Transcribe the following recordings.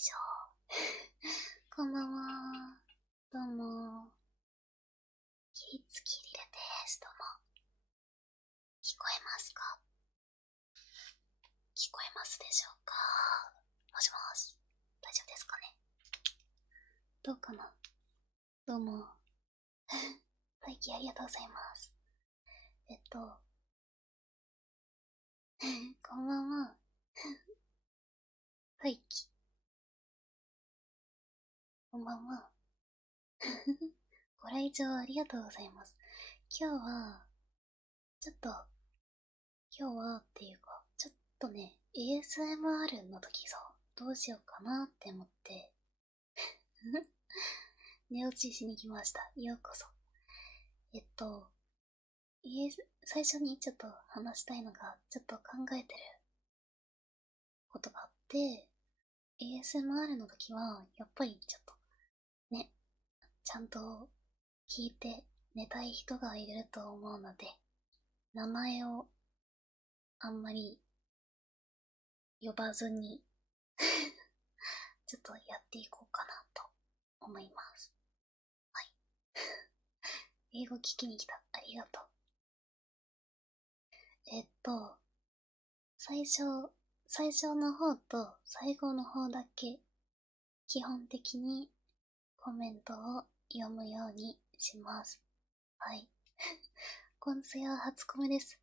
しょ。こんばんは。どうも。霧月リルです。どうも。聞こえますか？聞こえますでしょうか？もしもし。大丈夫ですかね？どうかな？どうも。待機ありがとうございます。こんばんは。待機。こんばんは。ご来場ありがとうございます。今日はっていうか、ちょっとね、ASMR の時さ、どうしようかなって思って、寝落ちしに来ました。ようこそ。最初にちょっと話したいのが、ちょっと考えてることがあって、ASMR の時は、やっぱりちょっと、ね、ちゃんと聞いて寝たい人がいると思うので、名前をあんまり呼ばずにちょっとやっていこうかなと思います。はい。英語聞きに来た。ありがとう。最初の方と最後の方だけ基本的にコメントを読むようにします。はい。今世は初コメです。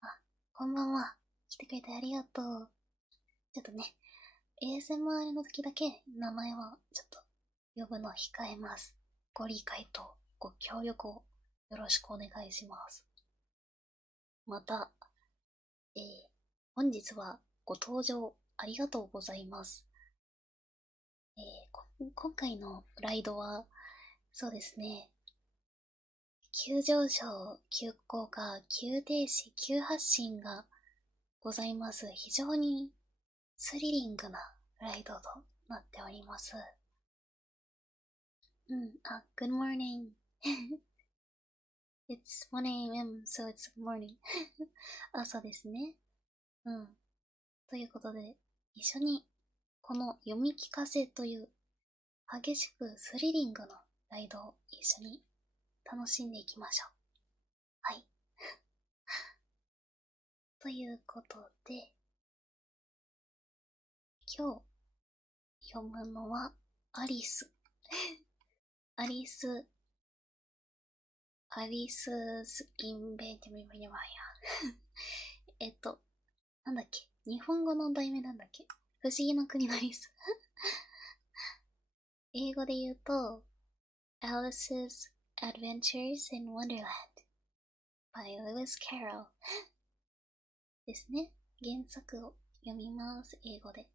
あ、こんばんは。来てくれてありがとう。ちょっとね、ASMR の時だけ名前はちょっと呼ぶの控えます。ご理解とご協力をよろしくお願いします。また、本日はご登場ありがとうございます。今回のライドは、そうですね、急上昇、急降下、急停止、急発進がございます。非常にスリリングなライドとなっております。Good morning. It's 1am, so it's morning. 朝ですね。ということで、一緒にこの読み聞かせという激しくスリリングのライドを一緒に楽しんでいきましょう。はい。ということで、今日読むのはアリス。アリスズインベンティブリマヤ。なんだっけ、日本語の題名なんだっけ、不思議の国のアリス。英語で言うと、Alice's Adventures in Wonderland by Lewis Carroll ですね。原作を読みます、英語で。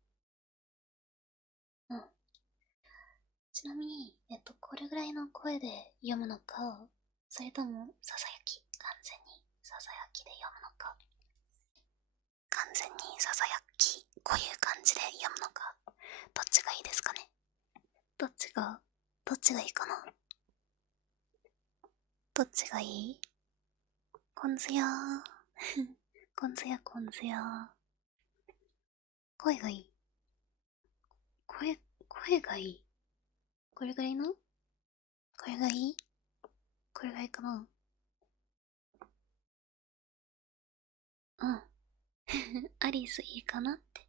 ちなみに、これぐらいの声で読むのか、それともささやき、完全にささやきで読むのか、完全にささやき、こういう感じで読むのか、どっちがいいですかね。どっちがいいかな。どっちがいい？こんずやー。こんずや。声がいい。声がいい。これぐらいの？これがいい？これぐらいかな。アリスいいかなって。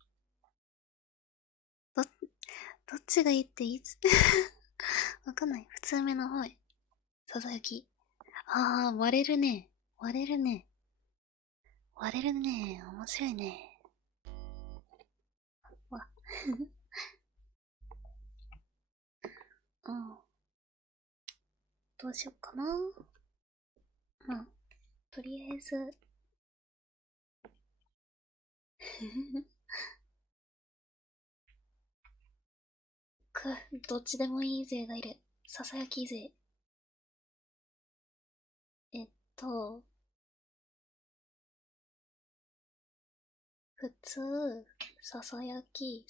どっちがいいっていつわかんない。普通目の方へ。ささやき。割れるね。面白いね。わ。どうしよっかな。とりあえず。どっちでもいい勢がいる。ささやき勢。普通、ささやき、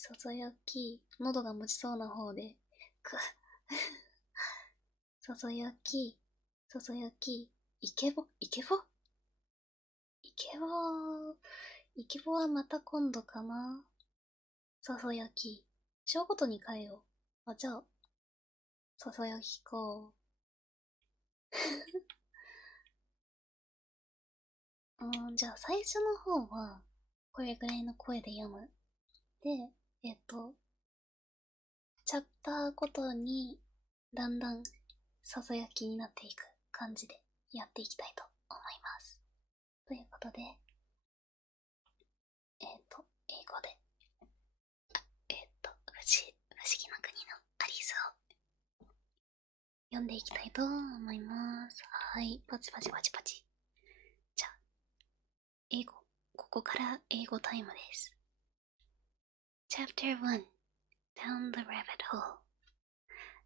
喉が持ちそうな方で、ささやき、イケボはまた今度かな。ささやき、章ごとに変えよう。じゃあ、ささやきか。じゃあ最初の方は、これぐらいの声で読む。で、チャプターごとに、だんだん、ささやきになっていく感じでやっていきたいと思います。ということで、英語で、不思議の国のアリスを読んでいきたいと思います。はい、パチパチパチパチ。じゃあ、ここから英語タイムです。Chapter 1 Down the Rabbit Hole.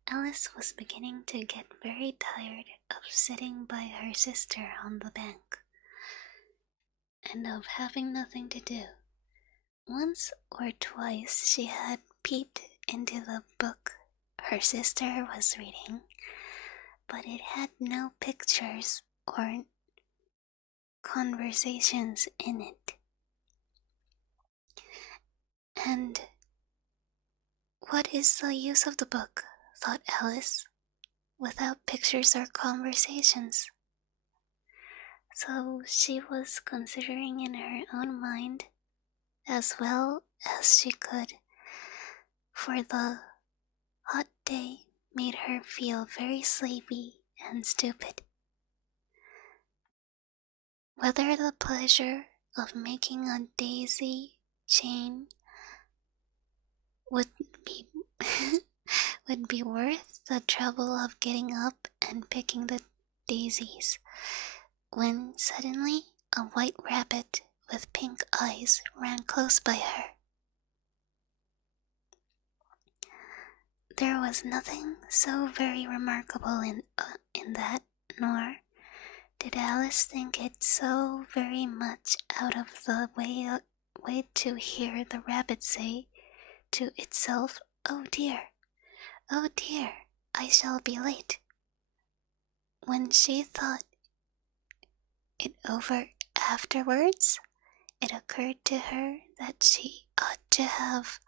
Alice was beginning to get very tired of sitting by her sister on the bank, and of having nothing to do. Once or twice she had peeped into the book her sister was reading, but it had no pictures or conversations in it. And what is the use of the book, thought Alice, without pictures or conversations? So she was considering in her own mind, as well as she could, for the hot day made her feel very sleepy and stupid. Whether the pleasure of making a daisy chain would be worth the trouble of getting up and picking the daisies, when suddenly a white rabbit with pink eyes ran close by her. There was nothing so very remarkable in that, nor did Alice think it so very much out of the way to hear the rabbit say to itself, oh dear, I shall be late. When she thought it over afterwards, it occurred to her that she ought to have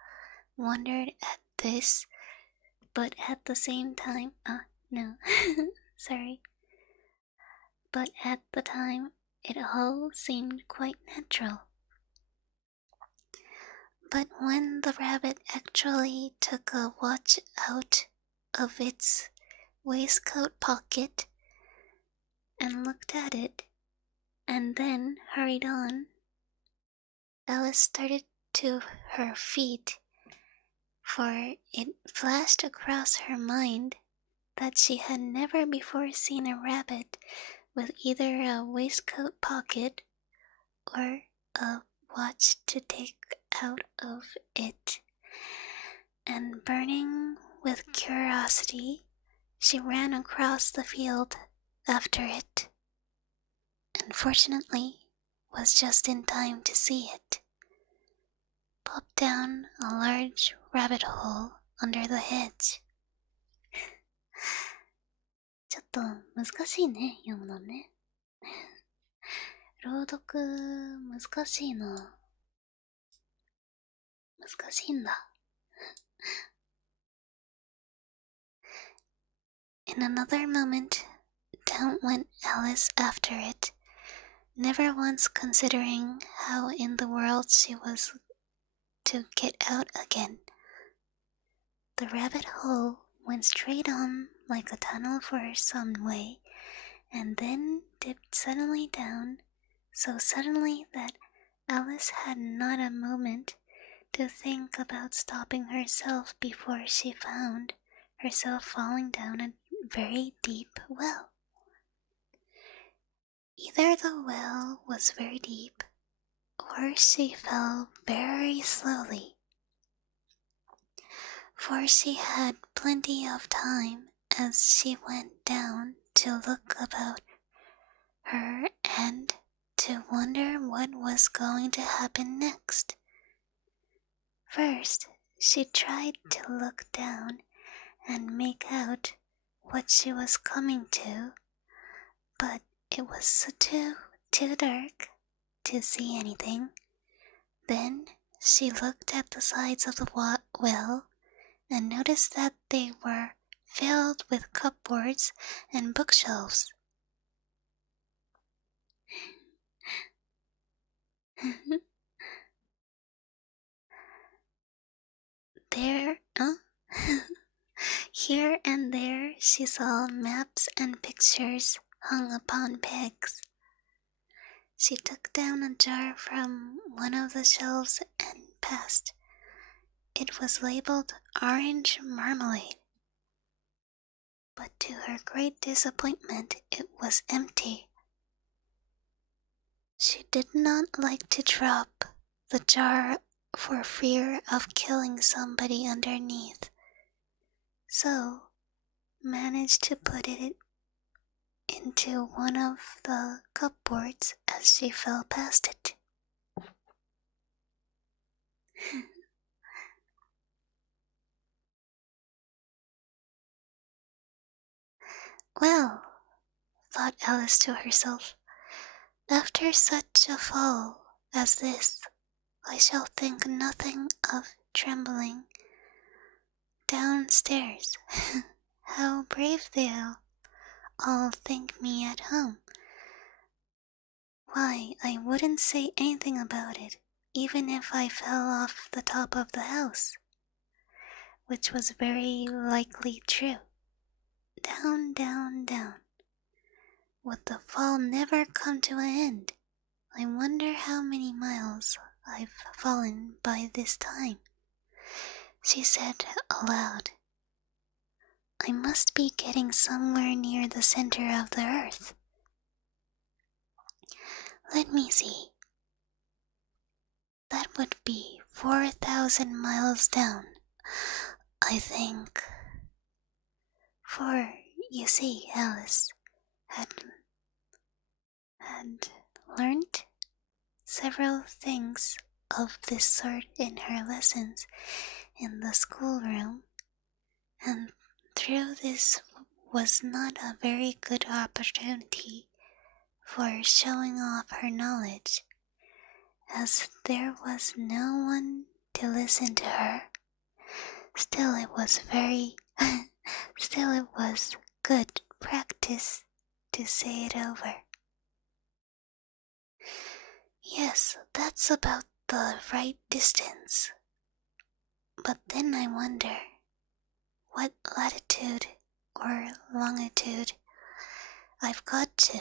wondered at this, but at the same time, but at the time it all seemed quite natural. But when the rabbit actually took a watch out of its waistcoat pocket and looked at it, and then hurried on, Alice started to her feet, for it flashed across her mind that she had never before seen a rabbit with either a waistcoat pocket or a watch to take out of it, and burning with curiosity, she ran across the field after it, and fortunately was just in time to see it pop down a large rabbit hole under the hedge. ちょっと難しいね、読むのね。朗読難しいな。難しいんだ。In another moment, down went Alice after it, never once considering how in the world she was to get out again. The rabbit hole went straight on like a tunnel for some way, and then dipped suddenly down, so suddenly that Alice had not a moment to think about stopping herself before she found herself falling down a very deep well. Either the well was very deep, or she fell very slowly, for she had plenty of time as she went down to look about her and to wonder what was going to happen next. First, she tried to look down and make out what she was coming to, but it was too dark to see anything. Then she looked at the sides of the well and noticed that they were filled with cupboards and bookshelves. Here and there she saw maps and pictures hung upon pegs. She took down a jar from one of the shelves and passed. It was labeled orange marmalade. But to her great disappointment, it was empty. She did not like to drop the jar for fear of killing somebody underneath, so managed to put it into one of the cupboards as she fell past it. Well, thought Alice to herself, after such a fall as this, I shall think nothing of trembling downstairs. How brave they'll all think me at home. Why, I wouldn't say anything about it, even if I fell off the top of the house, which was very likely true. Down, down, down. Would the fall never come to an end? I wonder how many miles I've fallen by this time, she said aloud. I must be getting somewhere near the center of the earth. Let me see. That would be 4,000 miles down, I think. For, you see, Alice had learnt several things of this sort in her lessons in the schoolroom, and through this was not a very good opportunity for showing off her knowledge, as there was no one to listen to her. Still it was good practice to say it over. Yes, that's about the right distance. But then I wonder what latitude or longitude I've got to.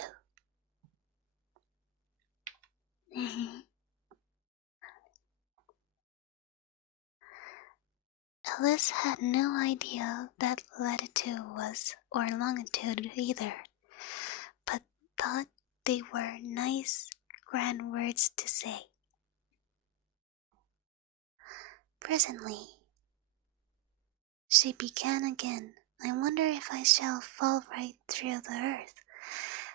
Alice had no idea that latitude was or longitude either, but thought they were nice, grand words to say. Presently, she began again. I wonder if I shall fall right through the earth.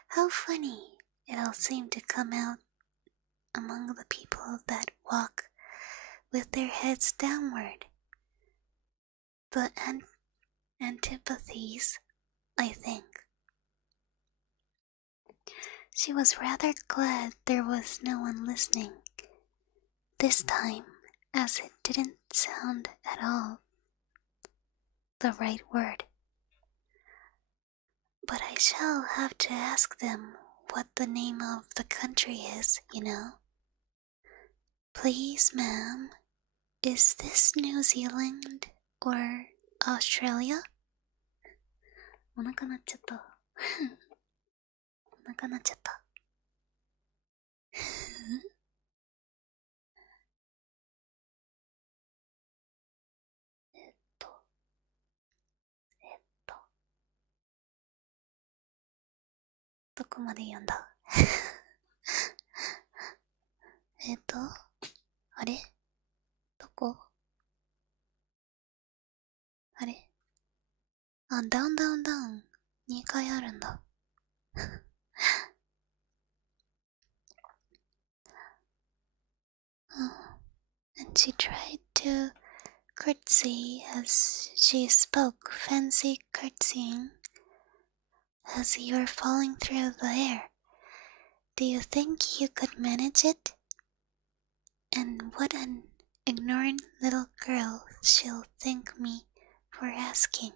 How funny it'll seem to come out among the people that walk with their heads downward. The antipathies, I think. She was rather glad there was no one listening this time, as it didn't sound at all the right word. But I shall have to ask them what the name of the country is, you know. Please, ma'am, is this New Zealand or Australia? お腹鳴っちゃった。お腹鳴っちゃった。どこまで読んだ？あれ？どこ？あれ？あ、ダウンダウンダウン。2回あるんだ。And she tried to curtsy as she spoke, fancy curtsying as you were falling through the air. Do you think you could manage it? And what an ignorant little girl she'll think me for asking.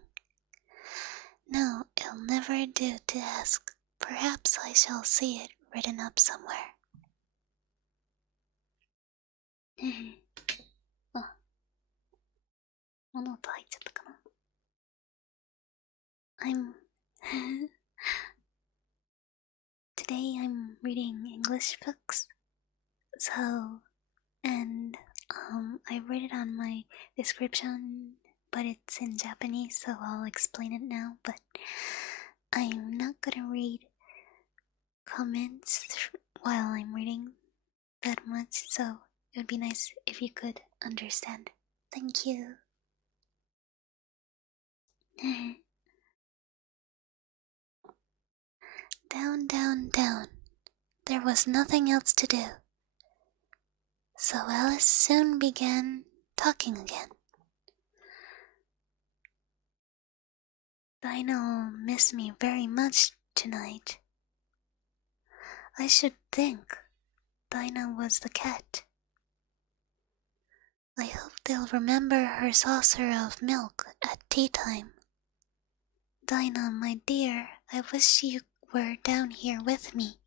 No, it'll never do to ask. Perhaps I shall see it written up somewhere. あ、物音入っちゃったかな。Today I'm reading English books. So, and I read it on my description, but it's in Japanese, so I'll explain it now. But I'm not gonna read comments while I'm reading that much, so it would be nice if you could understand. Thank you. Down, down, down. There was nothing else to do. So Alice soon began talking again. Dinah'll miss me very much tonight. I should think Dinah was the cat. I hope they'll remember her saucer of milk at tea time. Dinah, my dear, I wish you were down here with me.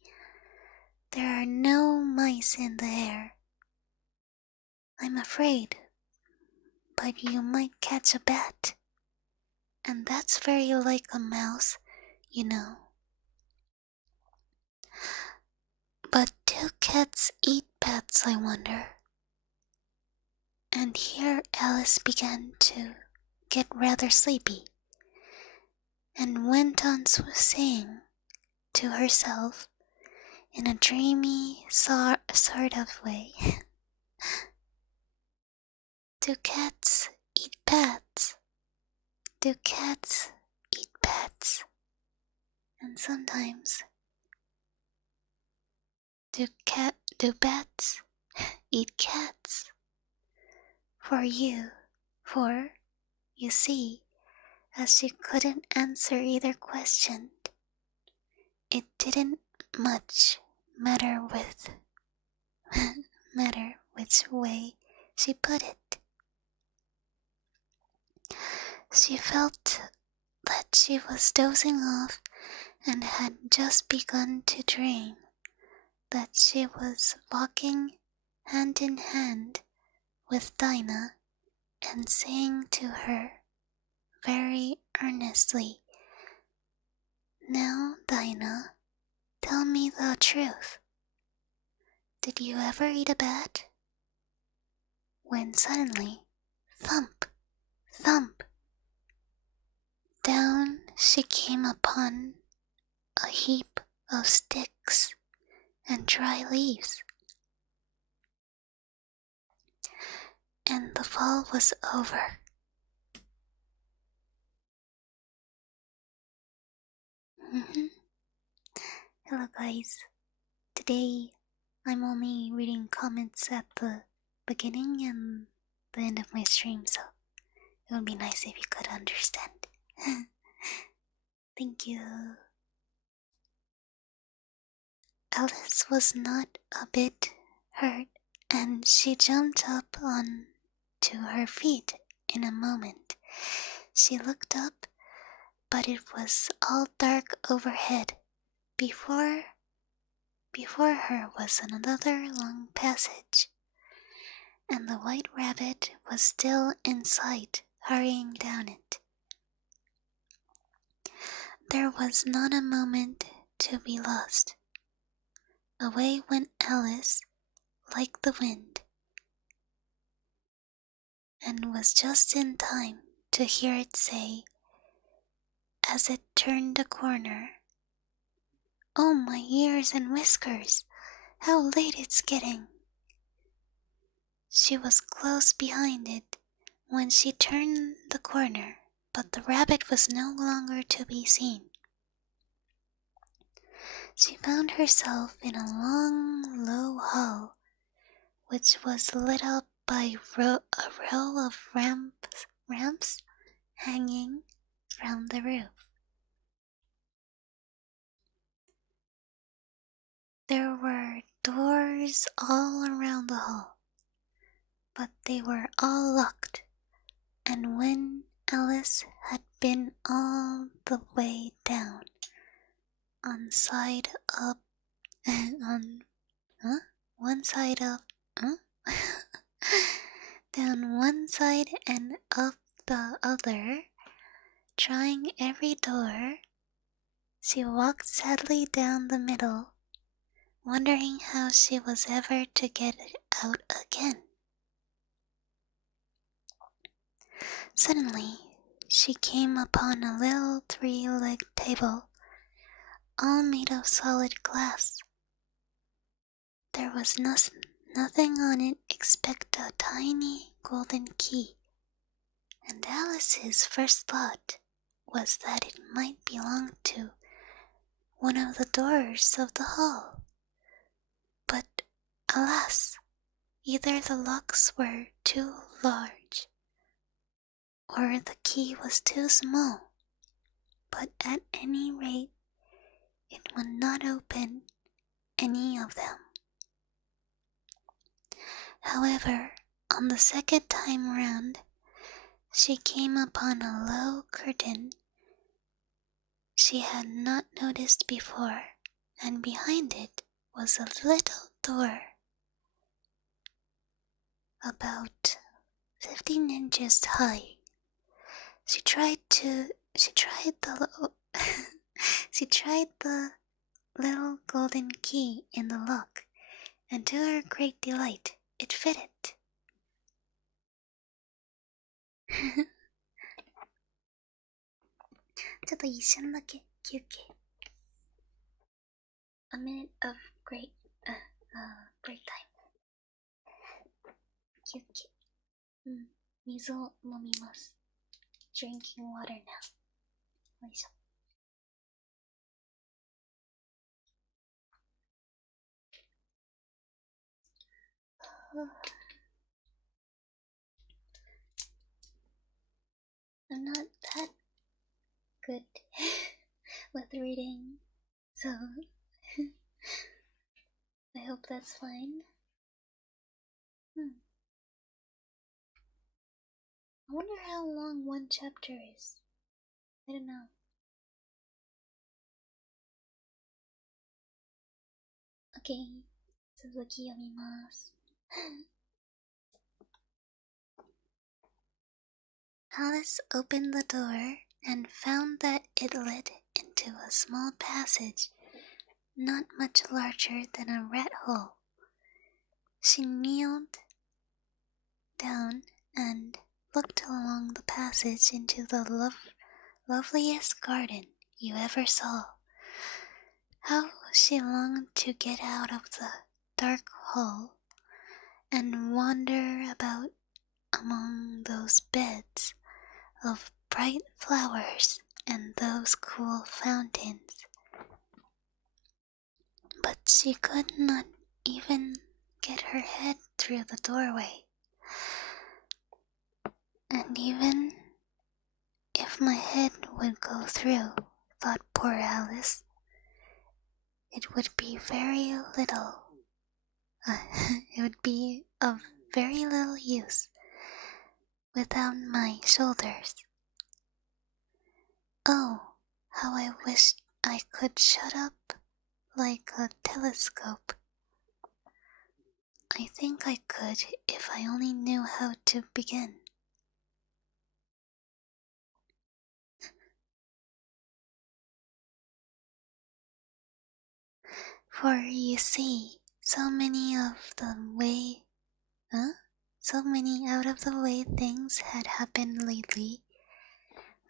There are no mice in the air. I'm afraid, but you might catch a bat. And that's very like a mouse, you know. But do cats eat bats, I wonder? And here Alice began to get rather sleepy, and went on saying to herself in a dreamy sort of way, Do cats eat bats? Do cats eat bats? And sometimes, do bats eat cats? For you see, as she couldn't answer either question, it didn't much matter which way she put it. She felt that she was dozing off and had just begun to dream that she was walking hand in hand with Dinah and saying to her very earnestly, Now, Dinah, tell me the truth. Did you ever eat a bat? When suddenly, thump, thump, down she came upon a heap of sticks and dry leaves. And the fall was over. Hello guys. Today I'm only reading comments at the beginning and the end of my stream, so it would be nice if you could understand. Thank you. Alice was not a bit hurt, and she jumped up on to her feet in a moment. She looked up, but it was all dark overhead. Before her was another long passage, and the white rabbit was still in sight, hurrying down it. There was not a moment to be lost. Away went Alice like the wind, and was just in time to hear it say, as it turned a corner, Oh, my ears and whiskers, how late it's getting. She was close behind it when she turned the corner, but the rabbit was no longer to be seen. She found herself in a long, low hall, which was lit up by a row of ramps hanging from the roof. There were doors all around the hall, but they were all locked, and when Alice had been all the way down, on side up, one side up, down one side and up the other, trying every door. She walked sadly down the middle, wondering how she was ever to get it out again. Suddenly, she came upon a little three-legged table, all made of solid glass. There was nothing on it except a tiny golden key, and Alice's first thought was that it might belong to one of the doors of the hall. But, alas, either the locks were too large, or the key was too small, but at any rate, it would not open any of them. However, on the second time round, she came upon a low curtain she had not noticed before, and behind it was a little door, about 15 inches high. She tried the little golden key in the lock, and to her great delight, it fitted. ちょっと一瞬だけ休憩。A minute of break time. 休憩。水を飲みます。Drinking water now. よいしょ。I'm not that good with reading, so I hope that's fine. I wonder how long one chapter is. I don't know. Okay, 続き読みます。Alice opened the door and found that it led into a small passage, not much larger than a rat hole. She kneeled down and looked along the passage into the loveliest garden you ever saw. How she longed to get out of the dark hall and wander about among those beds of bright flowers and those cool fountains. But she could not even get her head through the doorway. And even if my head would go through, thought poor Alice, it would be very little. It would be of very little use without my shoulders. Oh, how I wished I could shut up like a telescope. I think I could if I only knew how to begin. For you see, so many out of the way things had happened lately,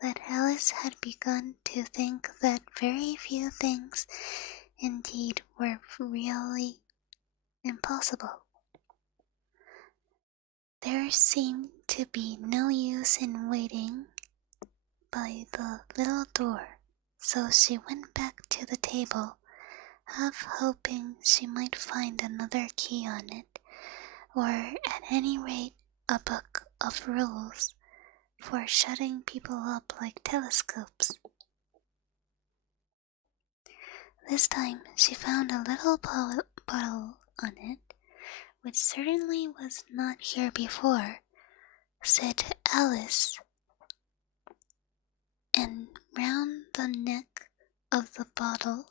that Alice had begun to think that very few things indeed were really impossible. There seemed to be no use in waiting by the little door, so she went back to the table, half hoping she might find another key on it, or at any rate a book of rules for shutting people up like telescopes. This time she found a little bottle on it, which certainly was not here before, said Alice. and round the neck of the bottle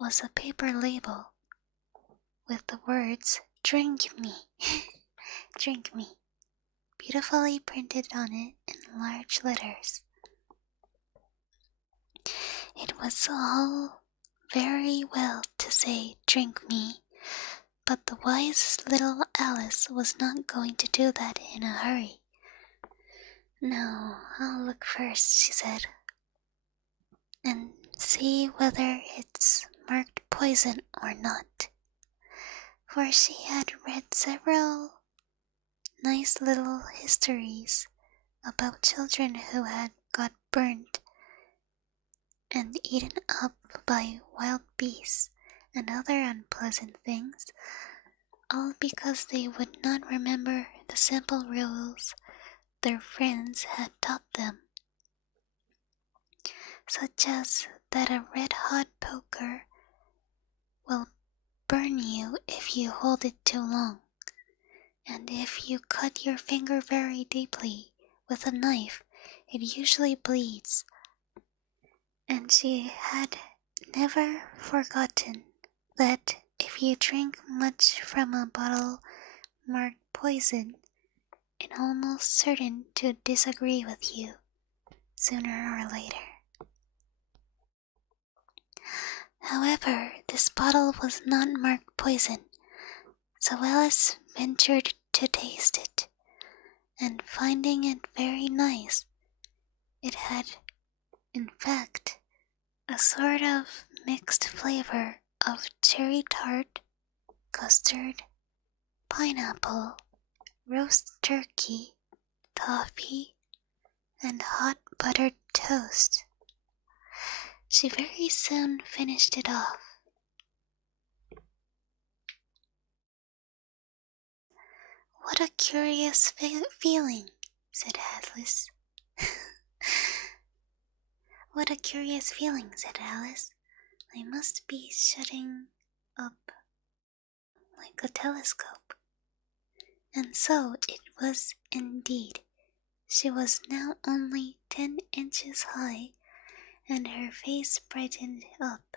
was a paper label with the words, "Drink me," drink me, beautifully printed on it in large letters. It was all very well to say, "Drink me," but the wise little Alice was not going to do that in a hurry. "No, I'll look first," she said, "and see whether it's marked poison or not." For she had read several nice little histories about children who had got burnt and eaten up by wild beasts and other unpleasant things, all because they would not remember the simple rules their friends had taught them, such as that a red-hot poker will burn you if you hold it too long, and if you cut your finger very deeply with a knife, it usually bleeds. And she had never forgotten that if you drink much from a bottle marked poison, it's almost certain to disagree with you, sooner or later. However, this bottle was not marked poison, so Alice ventured to taste it, and finding it very nice, it had, in fact, a sort of mixed flavor of cherry tart, custard, pineapple, roast turkey, toffee, and hot buttered toast. She very soon finished it off. "What a curious feeling," said Alice. "What a curious feeling," said Alice. "I must be shutting up like a telescope." And so it was indeed. She was now only 10 inches high, and her face brightened up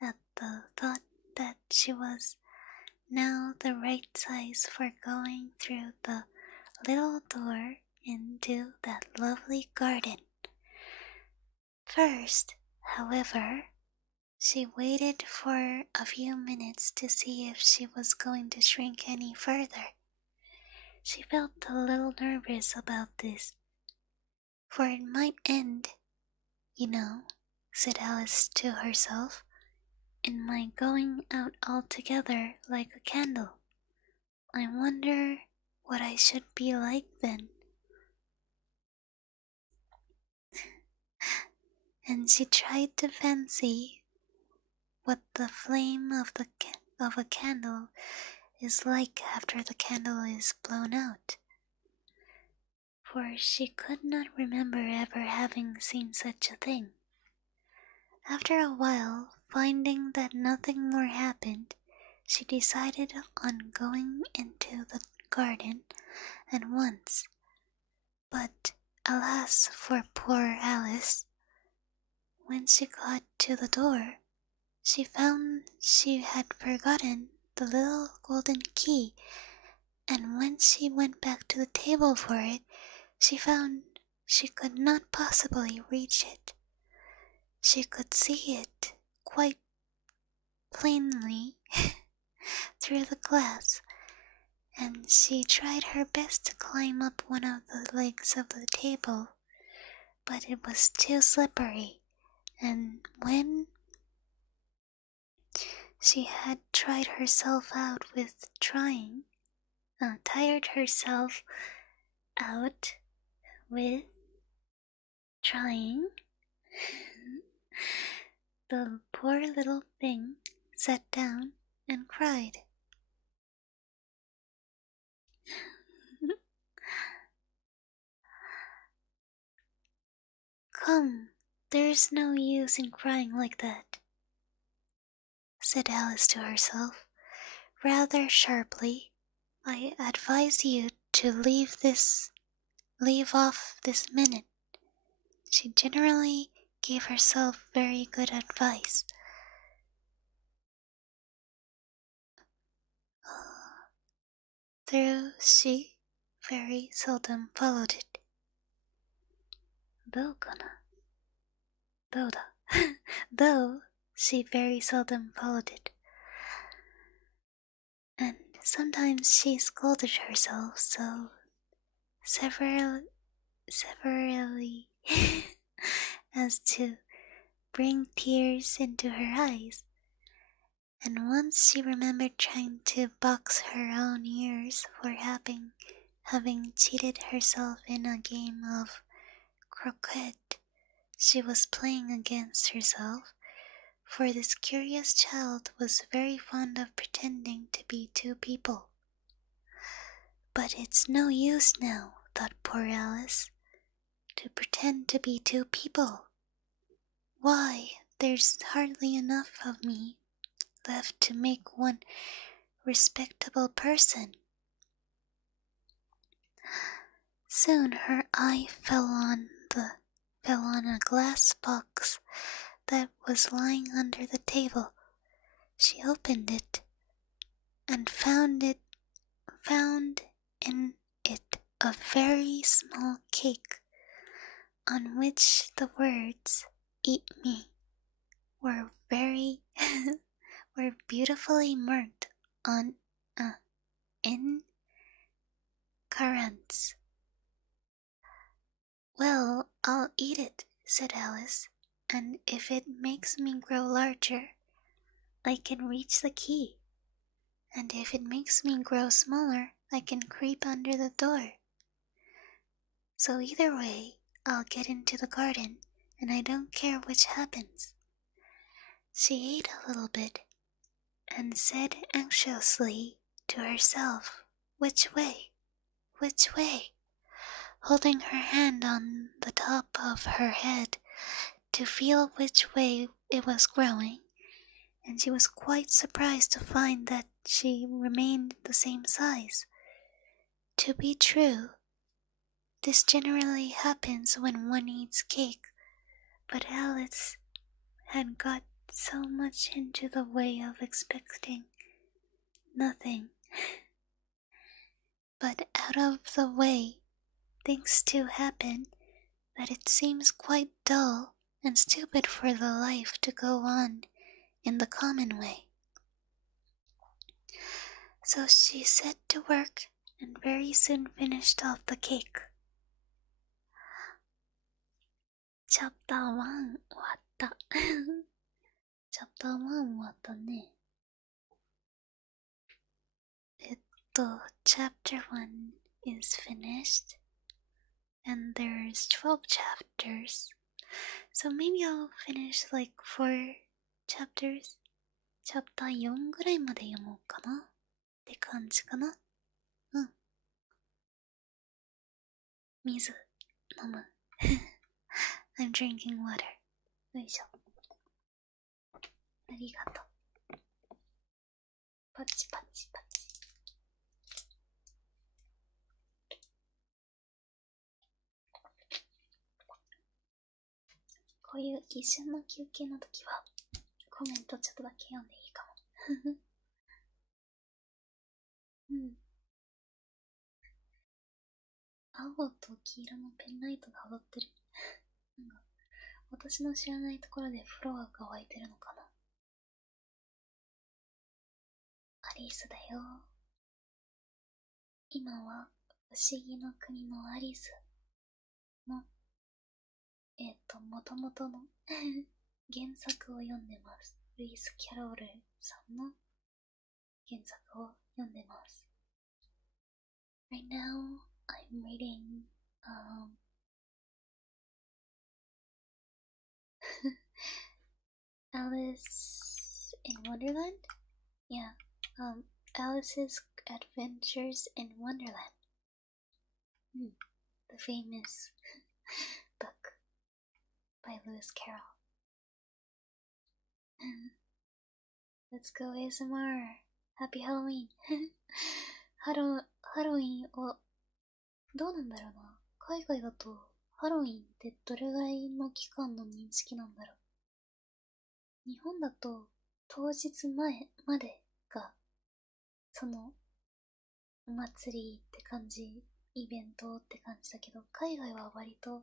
at the thought that she was now the right size for going through the little door into that lovely garden. First, however, she waited for a few minutes to see if she was going to shrink any further. She felt a little nervous about this, for it might end, "You know," said Alice to herself, "in my going out altogether like a candle. I wonder what I should be like then." And she tried to fancy what the flame of a candle is like after the candle is blown out, for she could not remember ever having seen such a thing. After a while, finding that nothing more happened, she decided on going into the garden at once. But alas for poor Alice! When she got to the door, she found she had forgotten the little golden key, and when she went back to the table for it, she found she could not possibly reach it. She could see it quite plainly through the glass, and she tried her best to climb up one of the legs of the table, but it was too slippery, and when she had tired herself out with trying, the poor little thing sat down and cried. "Come, there's no use in crying like that," said Alice to herself, rather sharply. "I advise you to leave this leave off this minute. She generally gave herself very good advice. Though she very seldom followed it. どうかな？どうだ？ Though she very seldom followed it. And sometimes she scolded herself so severely as to bring tears into her eyes. And once she remembered trying to box her own ears for having cheated herself in a game of croquet she was playing against herself, for this curious child was very fond of pretending to be two people. But it's no use now, thought poor Alice, to pretend to be two people. Why, there's hardly enough of me left to make one respectable person. Soon her eye fell on a glass box that was lying under the table. She opened it and found in it a very small cake on which the words "Eat me" were beautifully marked on in currants. Well, I'll eat it, said Alice, and if it makes me grow larger, I can reach the key, and if it makes me grow smaller, I can creep under the door. So either way, I'll get into the garden, and I don't care which happens. She ate a little bit, and said anxiously to herself, which way? Which way? Holding her hand on the top of her head to feel which way it was growing, and she was quite surprised to find that she remained the same size. To be true, this generally happens when one eats cake, but Alice had got so much into the way of expecting nothing. But out of the way, things do happen that it seems quite dull and stupid for the life to go on in the common way. So she set to work and very soon finished off the cake. Chapter 1終わった。Chapter 1終わったね。Chapter 1 is finished, and there's 12 chapters. So maybe I'll finish like 4 chapters. Chapter 4ぐらいまで読もうかなって感じかな。うん。水飲む。I'm drinking water. よいしょ。ありがとう。パチパチパチ。こういう一瞬の休憩の時はコメントちょっとだけ読んでいいかも。うん。青と黄色のペンライトが踊ってる。なんか私の知らないところでフロアが湧いてるのかな。アリスだよ。今は不思議の国のアリスの元々の原作を読んでます。ルイス・キャロルさんの原作を読んでます。Right now, I'm reading Alice in Wonderland? Yeah, Alice's Adventures in Wonderland. The famous book by Lewis Carroll. Let's go ASMR. Happy Halloween. ハロウィンをどうなんだろうな。海外だとハロウィンってどれぐらいの期間の認識なんだろう。日本だと当日前までがそのお祭りって感じ、イベントって感じだけど、海外は割と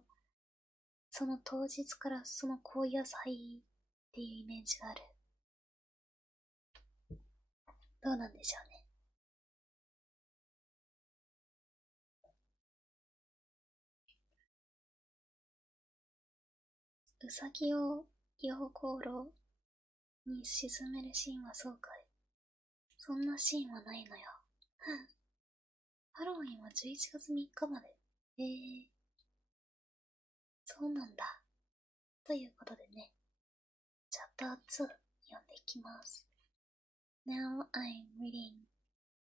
その当日からその高野菜っていうイメージがある。どうなんでしょうね。うさぎを溶鉱炉に沈めるシーンはそうかい。そんなシーンはないのよ。ハロウィンは11月3日まで。そうなんだ。ということでね、チャプター2読んでいきます。Now I'm reading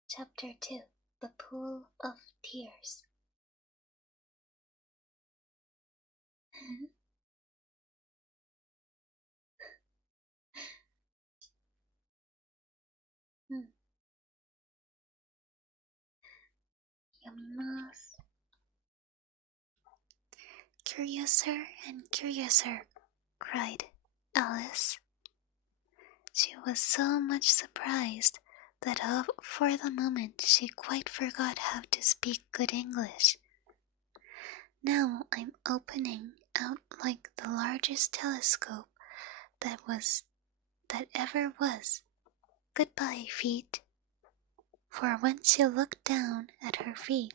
Chapter 2, The Pool of Tears. うん。読みます。Curiouser and curiouser, cried Alice. She was so much surprised that for the moment she quite forgot how to speak good English. Now I'm opening out like the largest telescope that ever was. Goodbye, feet. For when she looked down at her feet,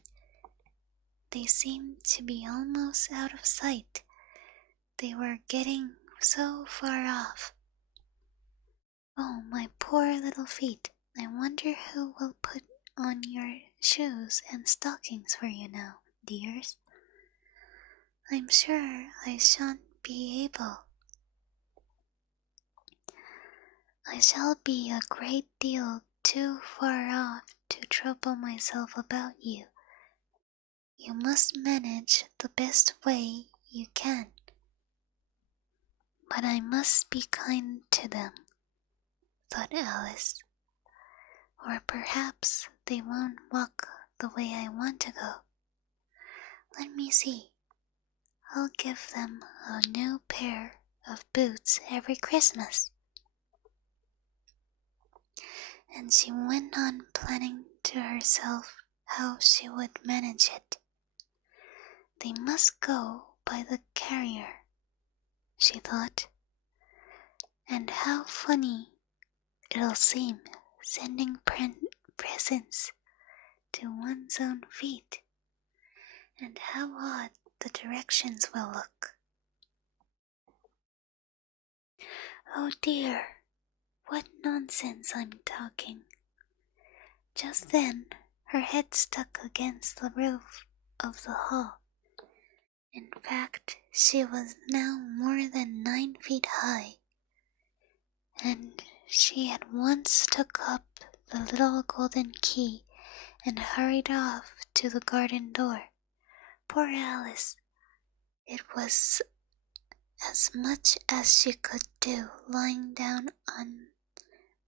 they seemed to be almost out of sight. They were getting so far off. Oh, my poor little feet. I wonder who will put on your shoes and stockings for you now, dears. I'm sure I shan't be able. I shall be a great deal too far off to trouble myself about you. You must manage the best way you can. But I must be kind to them, thought Alice. Or perhaps they won't walk the way I want to go. Let me see. I'll give them a new pair of boots every Christmas. And she went on planning to herself how she would manage it. They must go by the carrier, she thought. And how funny it'll seem sending presents to one's own feet. And how odd the directions will look. Oh dear, what nonsense I'm talking. Just then, her head stuck against the roof of the hall. In fact, she was now more than 9 feet high, and she at once took up the little golden key and hurried off to the garden door. Poor Alice! It was as much as she could do lying down on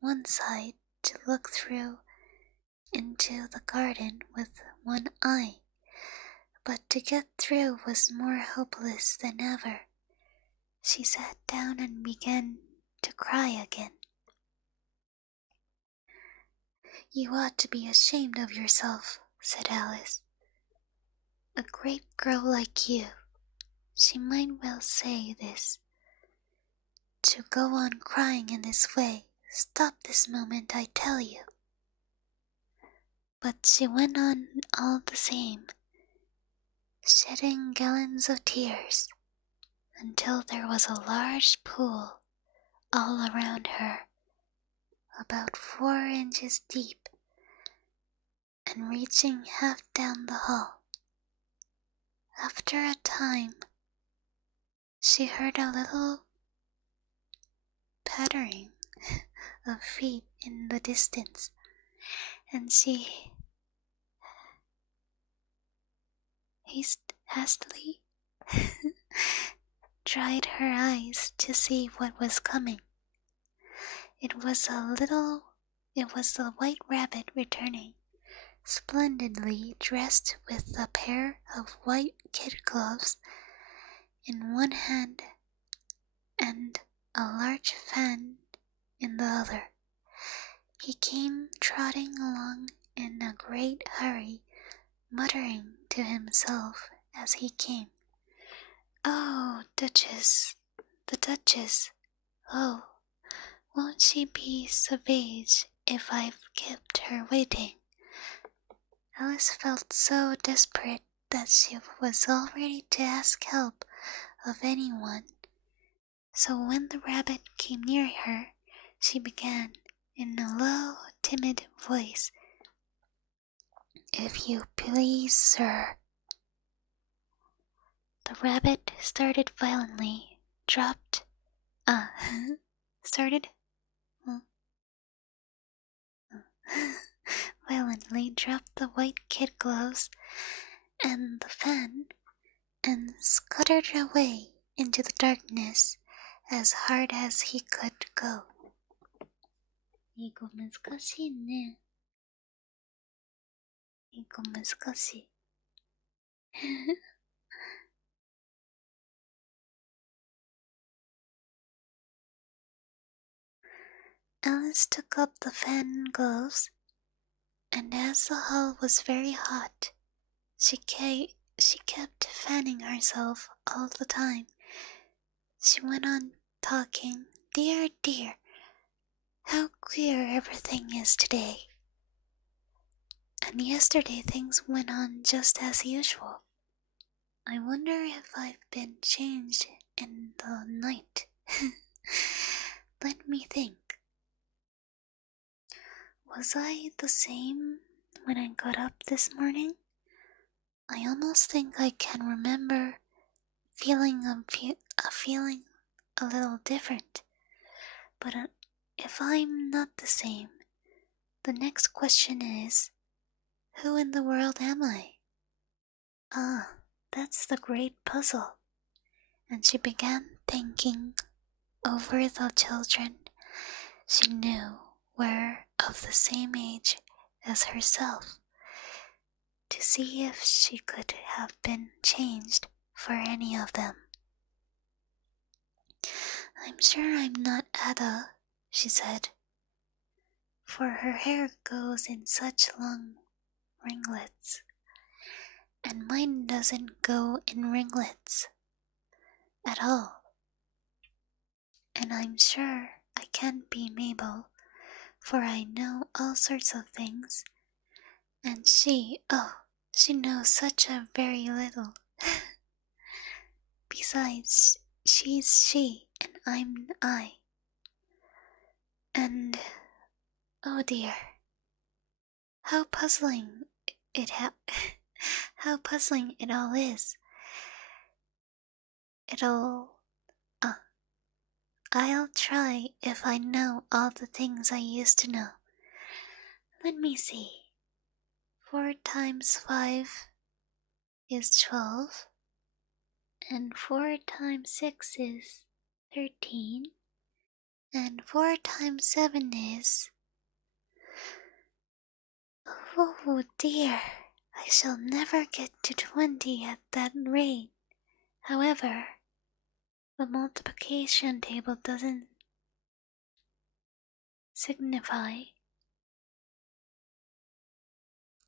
one side to look through into the garden with one eye, but to get through was more hopeless than ever. She sat down and began to cry again. You ought to be ashamed of yourself, said Alice. A great girl like you, she might well say this, to go on crying in this way. Stop this moment, I tell you. But she went on all the same, shedding gallons of tears, until there was a large pool all around her, about 4 inches deep, and reaching half down the hall. After a time, she heard a little pattering of feet in the distance, and she hastily dried her eyes to see what was coming. It was the white rabbit returning, splendidly dressed with a pair of white kid gloves in one hand and a large fan in the other. He came trotting along in a great hurry, muttering to himself as he came, "Oh, Duchess, the Duchess, oh, won't she be savage if I've kept her waiting?" Alice felt so desperate that she was all ready to ask help of anyone. So when the rabbit came near her, she began, in a low, timid voice, "If you please, sir." The rabbit started violently, dropped the white kid gloves and the fan and scuttered away into the darkness as hard as he could go. 英語難しいね。英語難しい。Alice took up the fan and gloves, and as the hall was very hot, she kept fanning herself all the time. She went on talking, "Dear, dear, how queer everything is today. And yesterday things went on just as usual. I wonder if I've been changed in the night. Let me think. Was I the same when I got up this morning? I almost think I can remember feeling a little different. But if I'm not the same, the next question is, who in the world am I? Ah, that's the great puzzle." And she began thinking over the children she knew were of the same age as herself, to see if she could have been changed for any of them. "I'm sure I'm not Ada," she said, "for her hair goes in such long ringlets, and mine doesn't go in ringlets at all. And I'm sure I can't be Mabel, for I know all sorts of things, and she knows such a very little. Besides, she's she, and I'm I. And, oh dear, how puzzling it all is. I'll try if I know all the things I used to know. Let me see. 4 times 5 is 12, and 4 times 6 is 13, and 4 times 7 is... Oh dear, I shall never get to 20 at that rate. However, the multiplication table doesn't signify.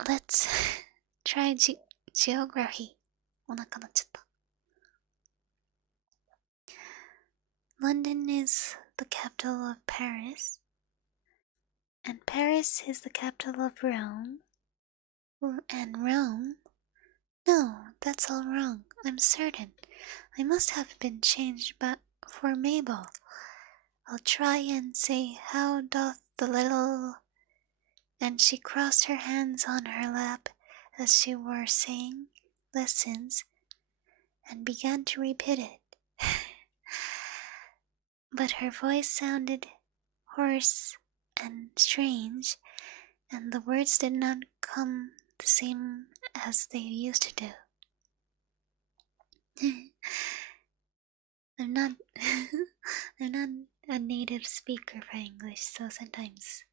Let's try geography. お腹鳴っちゃった。London is the capital of Paris, and Paris is the capital of Rome, and Rome... No, that's all wrong, I'm certain. I must have been changed for Mabel. I'll try and say, how doth the little... And she crossed her hands on her lap as she were saying lessons, and began to repeat it. But her voice sounded hoarse and strange, and the words did not come the same as they used to do. I'm not a native speaker for English, so sometimes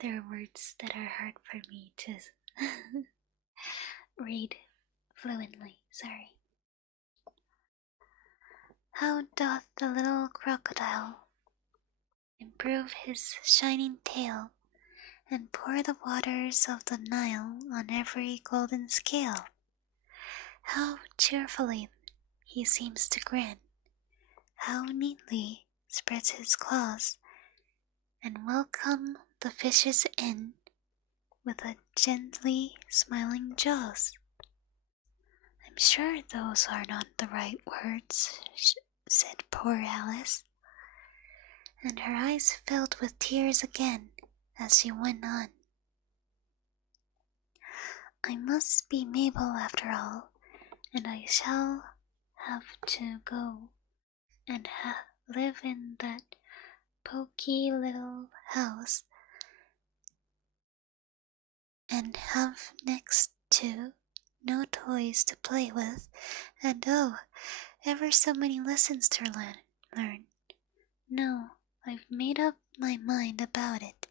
there are words that are hard for me to read fluently. Sorry. How doth the little crocodile improve his shining tail, and pour the waters of the Nile on every golden scale? How cheerfully he seems to grin, how neatly spreads his claws, and welcome the fishes in with a gently smiling jaws. I'm sure those are not the right words, said poor Alice, and her eyes filled with tears again as she went on. I must be Mabel after all, and I shall have to go and live in that poky little house, and have next to no toys to play with, and oh, ever so many lessons to learn. No, I've made up my mind about it.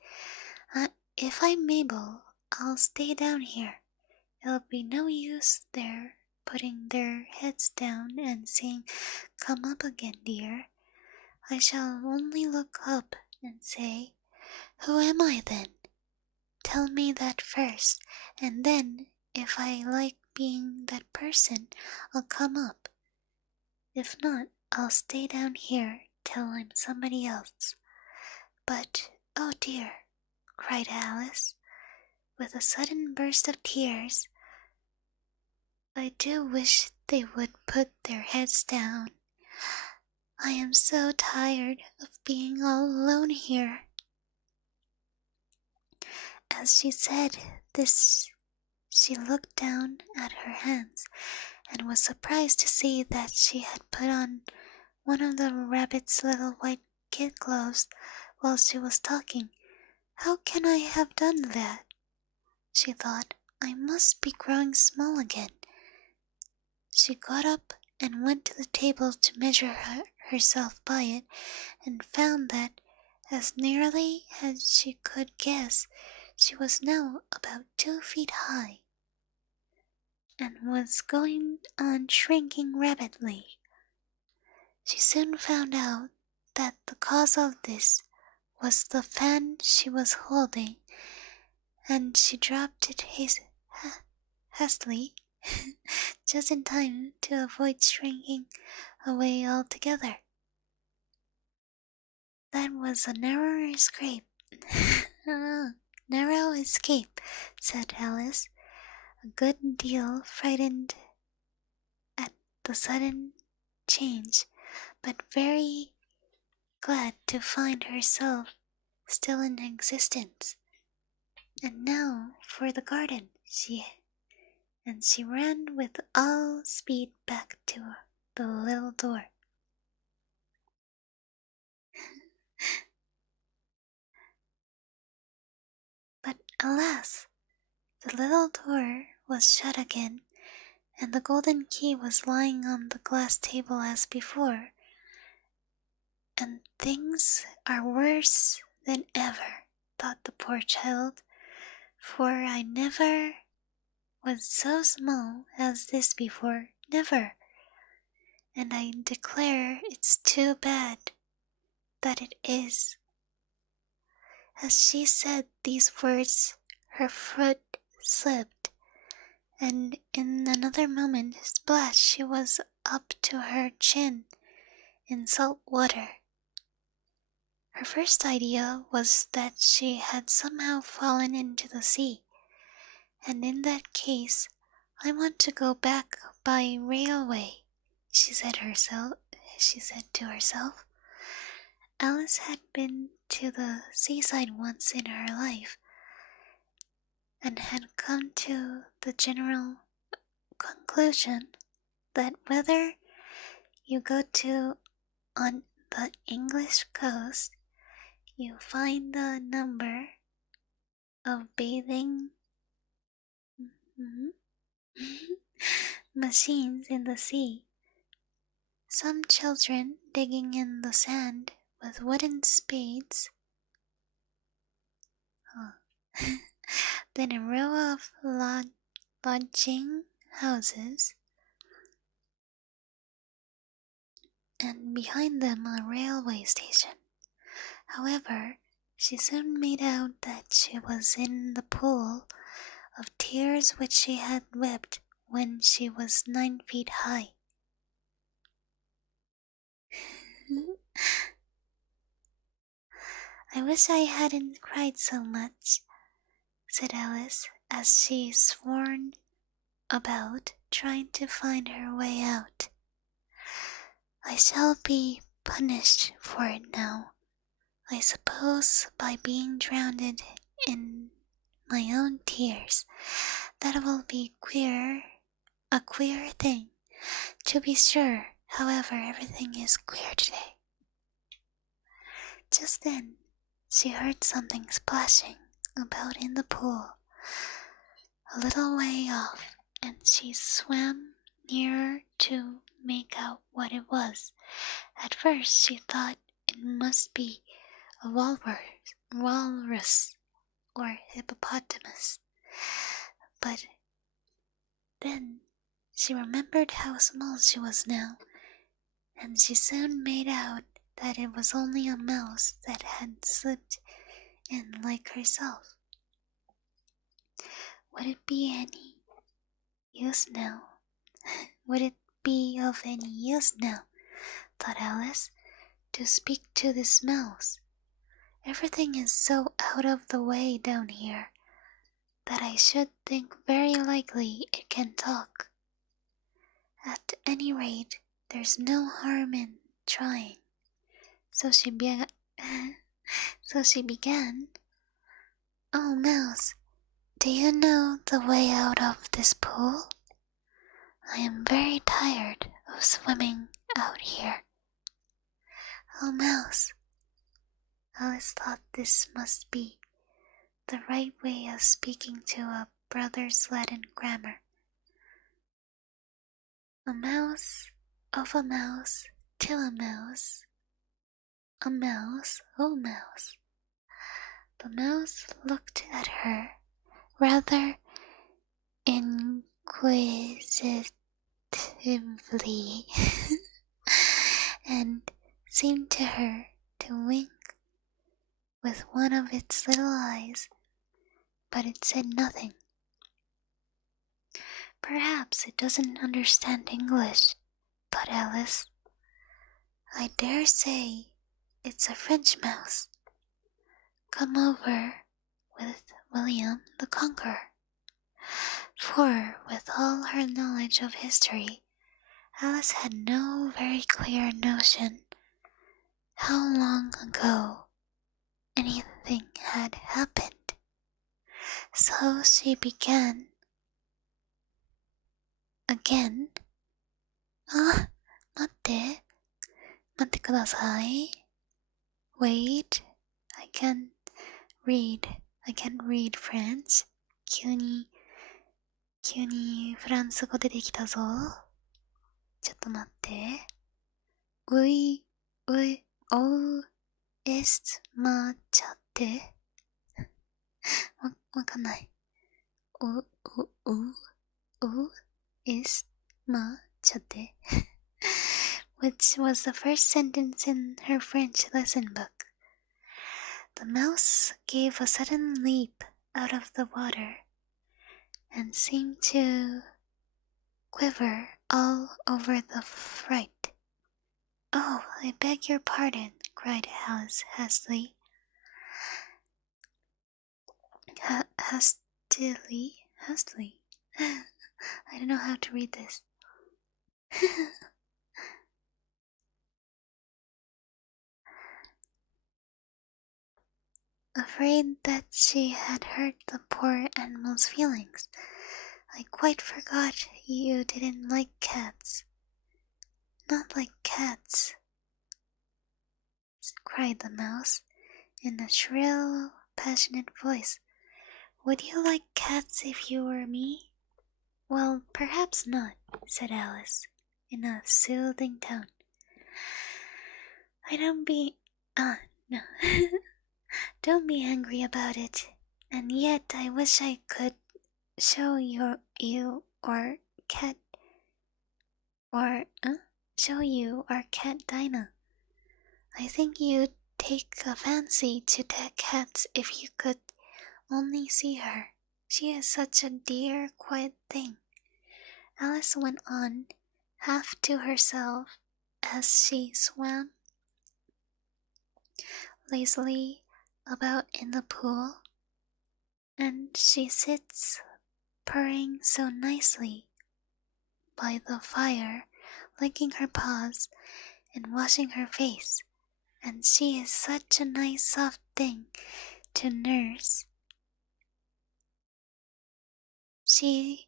If I'm Mabel, I'll stay down here. It'll be no use their putting their heads down and saying, "Come up again, dear." I shall only look up and say, "Who am I then? Tell me that first, and then if I like being that person, I'll come up. If not, I'll stay down here till I'm somebody else." But, oh dear, cried Alice, with a sudden burst of tears, I do wish they would put their heads down. I am so tired of being all alone here. As she said this, she looked down at her hands and was surprised to see that she had put on one of the rabbit's little white kid gloves while she was talking. How can I have done that? She thought. I must be growing small again. She got up and went to the table to measure herself by it, and found that, as nearly as she could guess, she was now about 2 feet high, and was going on shrinking rapidly. She soon found out that the cause of this was the fan she was holding, and she dropped it hastily, just in time to avoid shrinking away altogether. That was a narrow escape. Narrow escape, said Alice, a good deal frightened at the sudden change, but very glad to find herself still in existence. And now for the garden, and she ran with all speed back to the little door. But alas, the little door was shut again, and the golden key was lying on the glass table as before. And things are worse than ever, thought the poor child, for I never was so small as this before, never, and I declare it's too bad that it is. As she said these words, her foot slipped, and in another moment, splash, she was up to her chin in salt water. Her first idea was that she had somehow fallen into the sea, and in that case, I want to go back by railway, she said to herself. Alice had been to the seaside once in her life, and had come to the general conclusion that whether you go to on the English coast, you find the number of bathing machines in the sea, some children digging in the sand with wooden spades, then a row of lodging houses, and behind them a railway station. However, she soon made out that she was in the pool of tears which she had wept when she was 9 feet high. I wish I hadn't cried so much, said Alice, as she swarmed about trying to find her way out. I shall be punished for it now, I suppose, by being drowned in my own tears. That will be a queer thing. To be sure, however, everything is queer today. Just then, she heard something splashing about in the pool, a little way off, and she swam nearer to make out what it was. At first, she thought it must be a walrus or hippopotamus, but then she remembered how small she was now, and she soon made out that it was only a mouse that had slipped in like herself. Would it be any use now? Would it be of any use now, thought Alice, to speak to this mouse? Everything is so out of the way down here that I should think very likely it can talk. At any rate, there's no harm in trying. So she began, Oh, mouse, do you know the way out of this pool? I am very tired of swimming out here. Oh, mouse. Alice thought this must be the right way of speaking to a brother's Latin grammar. A mouse, of a mouse, to a mouse. A mouse, oh mouse. The mouse looked at her rather inquisitively and seemed to her to wink with one of its little eyes, but it said nothing. Perhaps it doesn't understand English, thought Alice. I dare say it's a French mouse, come over with William the Conqueror. For, with all her knowledge of history, Alice had no very clear notion how long ago anything had happened. So she began again. 待ってください. Wait, I can't read French. 急にフランス語出てきたぞ。ちょっと待って。est machate. わかんない。est machate. Which was the first sentence in her French lesson book. The mouse gave a sudden leap out of the water and seemed to quiver all over the fright. Oh, I beg your pardon, cried Alice hastily. Hastily? I don't know how to read this. Afraid that she had hurt the poor animal's feelings. I quite forgot you didn't like cats. Not like cats, cried the mouse in a shrill, passionate voice. Would you like cats if you were me? Well, perhaps not, said Alice in a soothing tone. Don't be angry about it. And yet I wish I could show you or cat Dinah. I think you'd take a fancy to the cats if you could only see her. She is such a dear, quiet thing. Alice went on, half to herself, as she swam lazily about in the pool, and she sits purring so nicely by the fire, licking her paws and washing her face, and she is such a nice soft thing to nurse. She's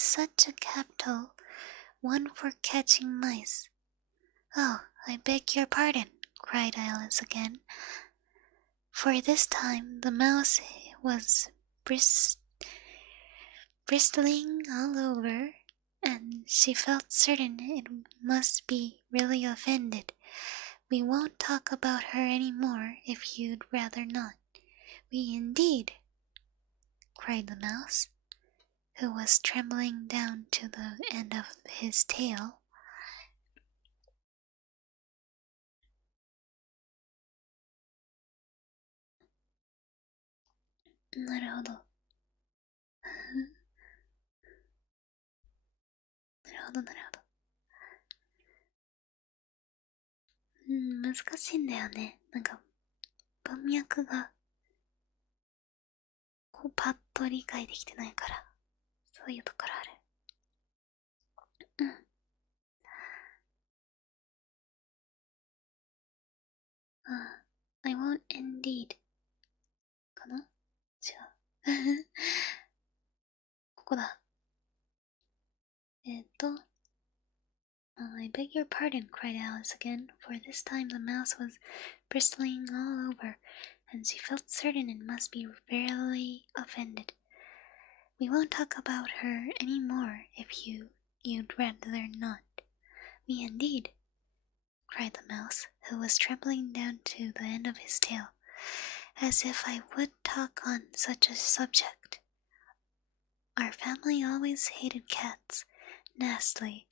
such a capital one for catching mice. Oh, I beg your pardon, cried Alice again, for this time the mouse was bristling all over, and she felt certain it must be really offended. We won't talk about her any more if you'd rather not. We indeed, cried the mouse, who was trembling down to the end of his tail. なるほど。なるほど。難しいんだよね。なんか、文脈が、こうパッと理解できてないから、そういうところある。I won't indeed. かな？違う。ここだ。I beg your pardon, cried Alice again, for this time the mouse was bristling all over, and she felt certain it must be really offended. We won't talk about her any more if you'd rather not. Me indeed, cried the mouse, who was trembling down to the end of his tail, as if I would talk on such a subject. Our family always hated cats, nasty,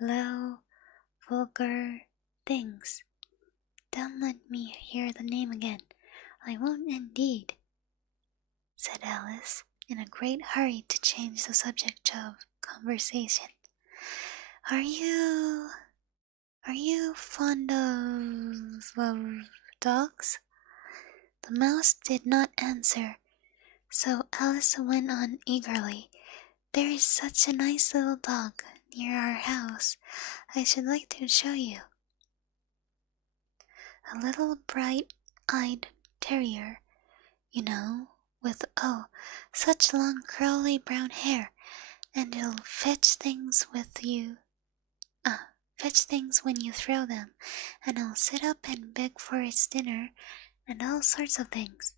low, vulgar things. Don't let me hear the name again. I won't indeed, said Alice, in a great hurry to change the subject of conversation. Are you fond of dogs? The mouse did not answer, so Alice went on eagerly. There is such a nice little dog near our house. I should like to show you. A little bright-eyed terrier, you know, with, such long curly brown hair, and it'll fetch things when you throw them, and it'll sit up and beg for its dinner, and all sorts of things.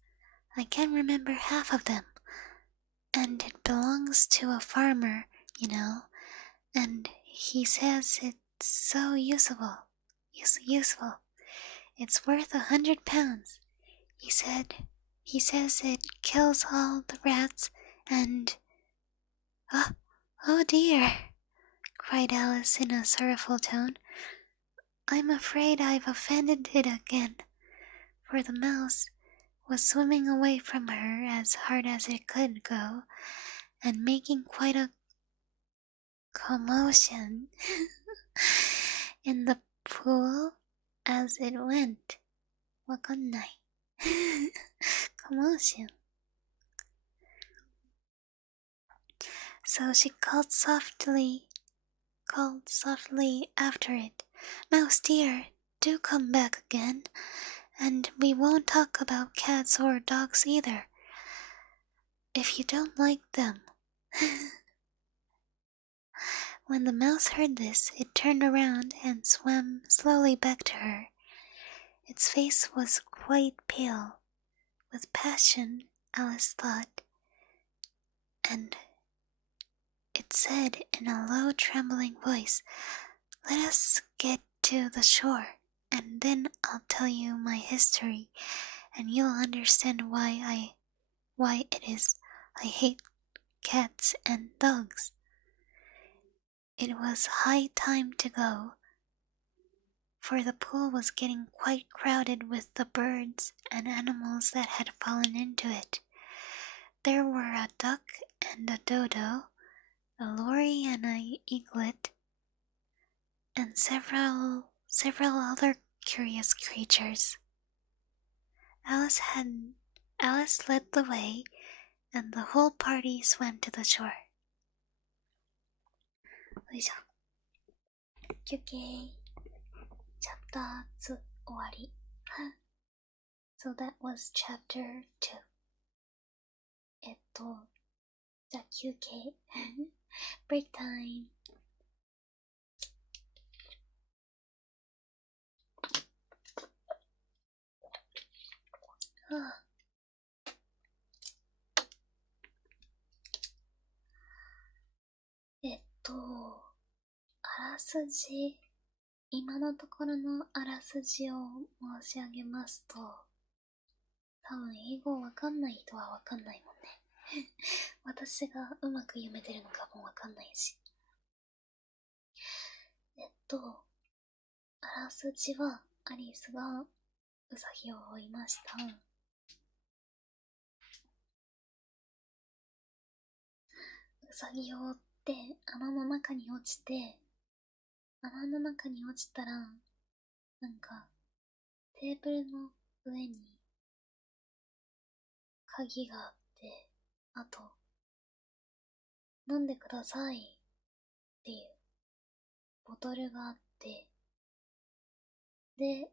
I can't remember half of them. And it belongs to a farmer, you know, and he says it's so useful. It's worth £100. He says it kills all the rats and... Oh dear, cried Alice in a sorrowful tone. I'm afraid I've offended it again, for the mouse was swimming away from her as hard as it could go, and making quite a commotion in the pool as it went. わかんない。commotion. So she called softly after it, Mouse dear, do come back again, and we won't talk about cats or dogs either, if you don't like them. When the mouse heard this, it turned around and swam slowly back to her. Its face was quite pale, with passion, Alice thought, and it said in a low, trembling voice, Let us get to the shore, and then I'll tell you my history, and you'll understand why it is I hate cats and dogs. It was high time to go, for the pool was getting quite crowded with the birds and animals that had fallen into it. There were a duck and a dodo, a lory and an eaglet, and several other curious creatures. Alice led the way, and the whole party swam to the shore. よいしょ。休憩。チャプター2終わり。So that was chapter 2. じゃあ休憩。Break time. あらすじ、今のところのあらすじを申し上げますと、多分英語わかんない人はわかんないもんね。私がうまく読めてるのかもわかんないし。あらすじはアリスがウサギを追いました。ウサギを追って穴の中に落ちて、穴の中に落ちたら、なんかテーブルの上に鍵があって、あと、飲んでくださいっていうボトルがあって、で、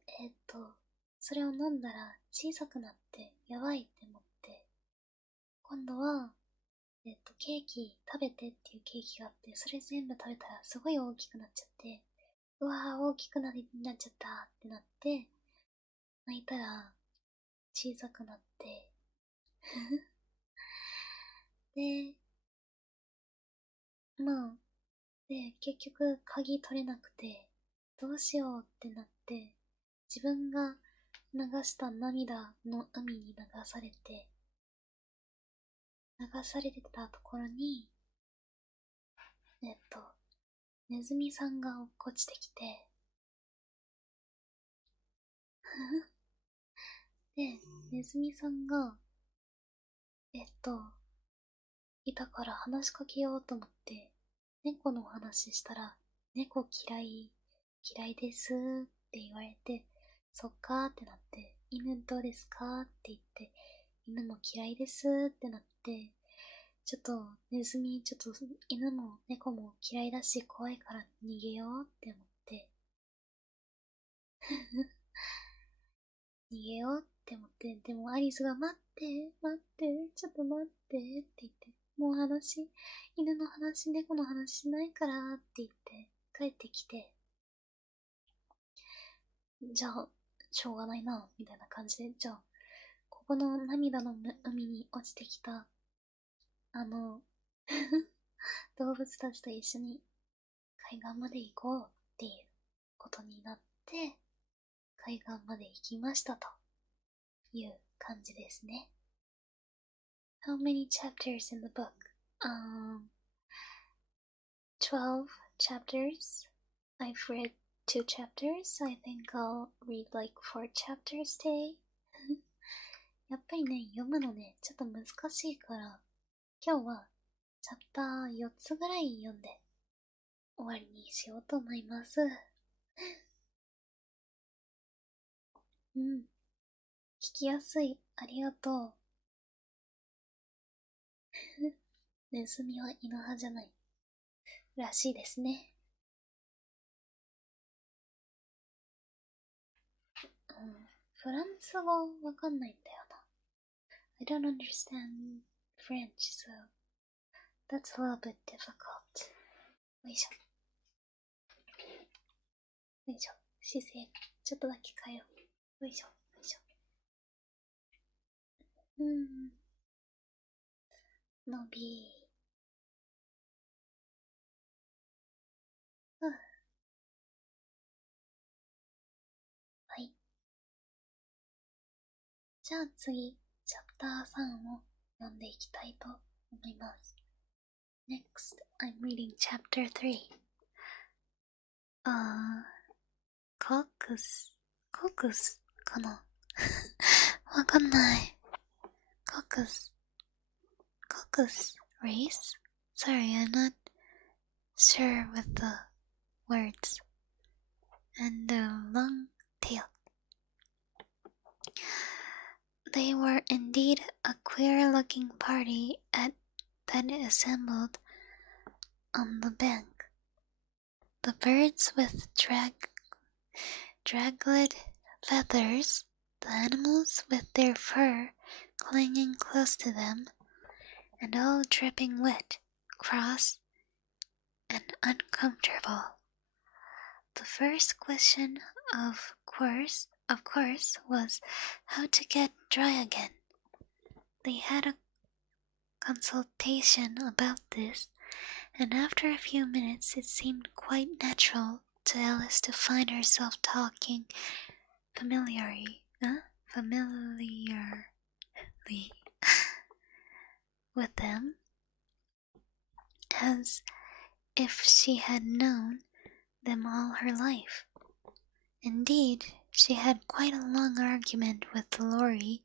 それを飲んだら小さくなってやばいって思って、今度は、ケーキ食べてっていうケーキがあって、それ全部食べたらすごい大きくなっちゃって、うわー大きくなっちゃったってなって、泣いたら小さくなってで、結局鍵取れなくて、どうしようってなって、自分が流した涙の海に流されてたところに、ネズミさんが落っこちてきてで、ネズミさんが、いたから話しかけようと思って、猫の話したら、猫嫌いですって言われて、そっかーってなって、犬どうですかって言って、犬も嫌いですってなって、ちょっとネズミ、ちょっと犬も猫も嫌いだし怖いから逃げようって思って、逃げようって思って、でもアリスが待って、ちょっと待ってって言って、もう犬の話、猫の話しないからって言って帰ってきて、じゃあ、しょうがないな、みたいな感じで、じゃあ、ここの涙の海に落ちてきた、動物たちと一緒に海岸まで行こうっていうことになって、海岸まで行きましたという感じですね。How many chapters in the book? 12 chapters. I've read 2 chapters. I think I'll read like 4 chapters today. やっぱりね、読むのね、ちょっと難しいから、今日はチャプター4つぐらい読んで終わりにしようと思います。うん。聞きやすい。ありがとう。ネズミは犬派じゃない。らしいですね。フランス語わかんないんだよな。I don't understand French, so that's a little bit difficult. よいしょ。よいしょ。姿勢、ちょっとだけ変えよう。よいしょ。よいしょ。伸び。はい。じゃあ次、チャプター3を読んでいきたいと思います。Next, I'm reading chapter 3. コークスかなわかんない。コークス race? Sorry, I'm not sure with the words. And a long tail. They were indeed a queer-looking party that assembled on the bank. The birds with draggled feathers, the animals with their fur clinging close to them, and all dripping wet, cross, and uncomfortable. The first question, of course, was how to get dry again. They had a consultation about this, and after a few minutes it seemed quite natural to Alice to find herself talking familiarly with them, as if she had known them all her life. Indeed, she had quite a long argument with Laurie,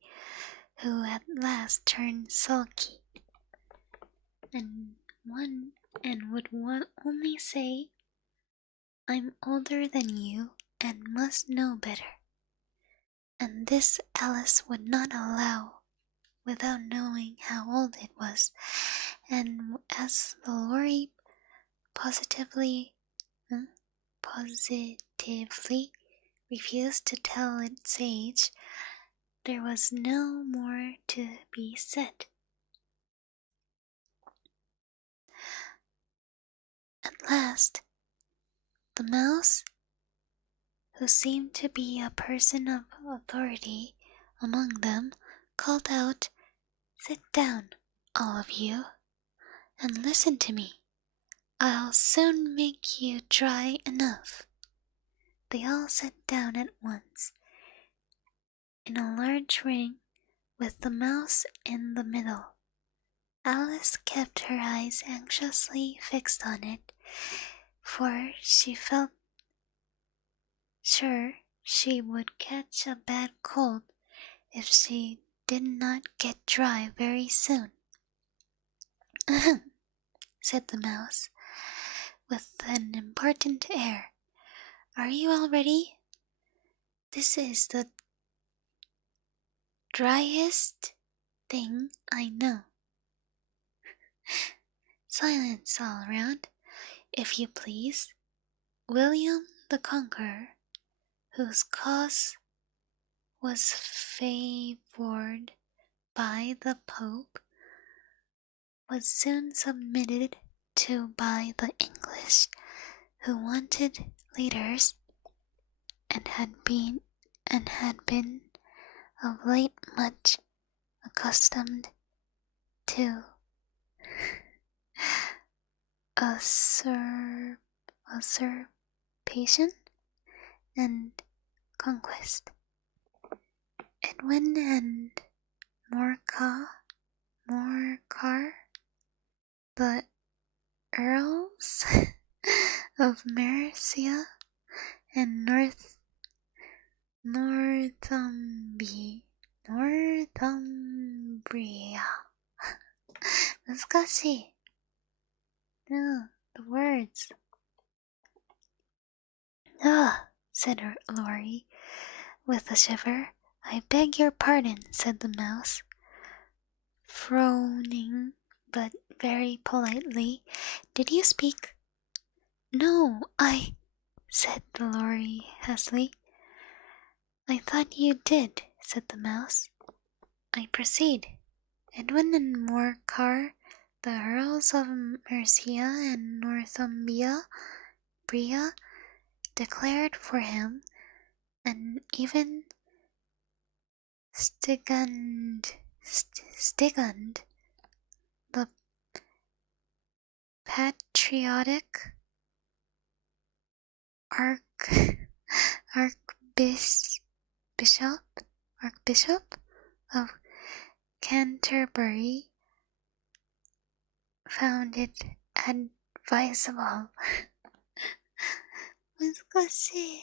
who at last turned sulky, and would only say, "I'm older than you and must know better." And this Alice would not allow without knowing how old it was, and as the Laurie positively refused to tell its age, there was no more to be said. At last, the mouse, who seemed to be a person of authority among them, called out, "Sit down, all of you, and listen to me. I'll soon make you dry enough." They all sat down at once, in a large ring, with the mouse in the middle. Alice kept her eyes anxiously fixed on it, for she felt sure she would catch a bad cold if she did not get dry very soon. "Ahem," said the mouse, with an important air. "Are you all ready? This is the driest thing I know." Silence all around, if you please. William the Conqueror, whose cause was favored by the Pope, was soon submitted to by the English, who wanted leaders, and had been of late much accustomed to usurpation and conquest. Edwin and Morcar, the Earls of Mercia and Northumbria. 難しい。The words. Said Laurie, with a shiver. "I beg your pardon," said the mouse, frowning but very politely. "Did you speak?" "No, said the Laurie hastily. "I thought you did," said the mouse. "I proceed. Edwin and Morcar, the Earls of Mercia and Northumbria, declared for him, and even Stigund, the patriotic archbishop, of Canterbury found it advisable. 難しい。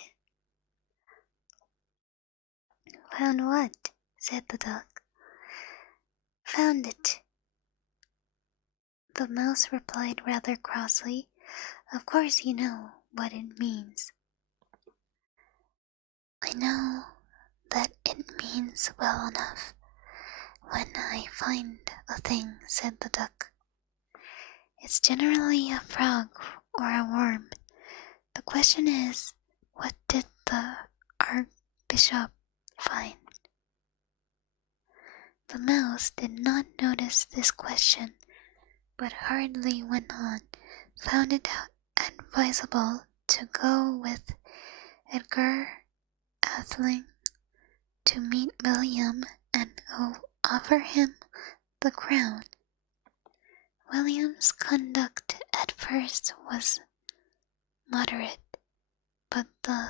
Found what? Said the dog. Found it. The mouse replied rather crossly. Of course you know what it means. I know that it means well enough when I find a thing, said the duck. It's generally a frog or a worm. The question is, what did the Archbishop find? The mouse did not notice this question, but hurriedly went on. Found it advisable to go with Edgar Atheling to meet William and offer him the crown. William's conduct at first was moderate, but the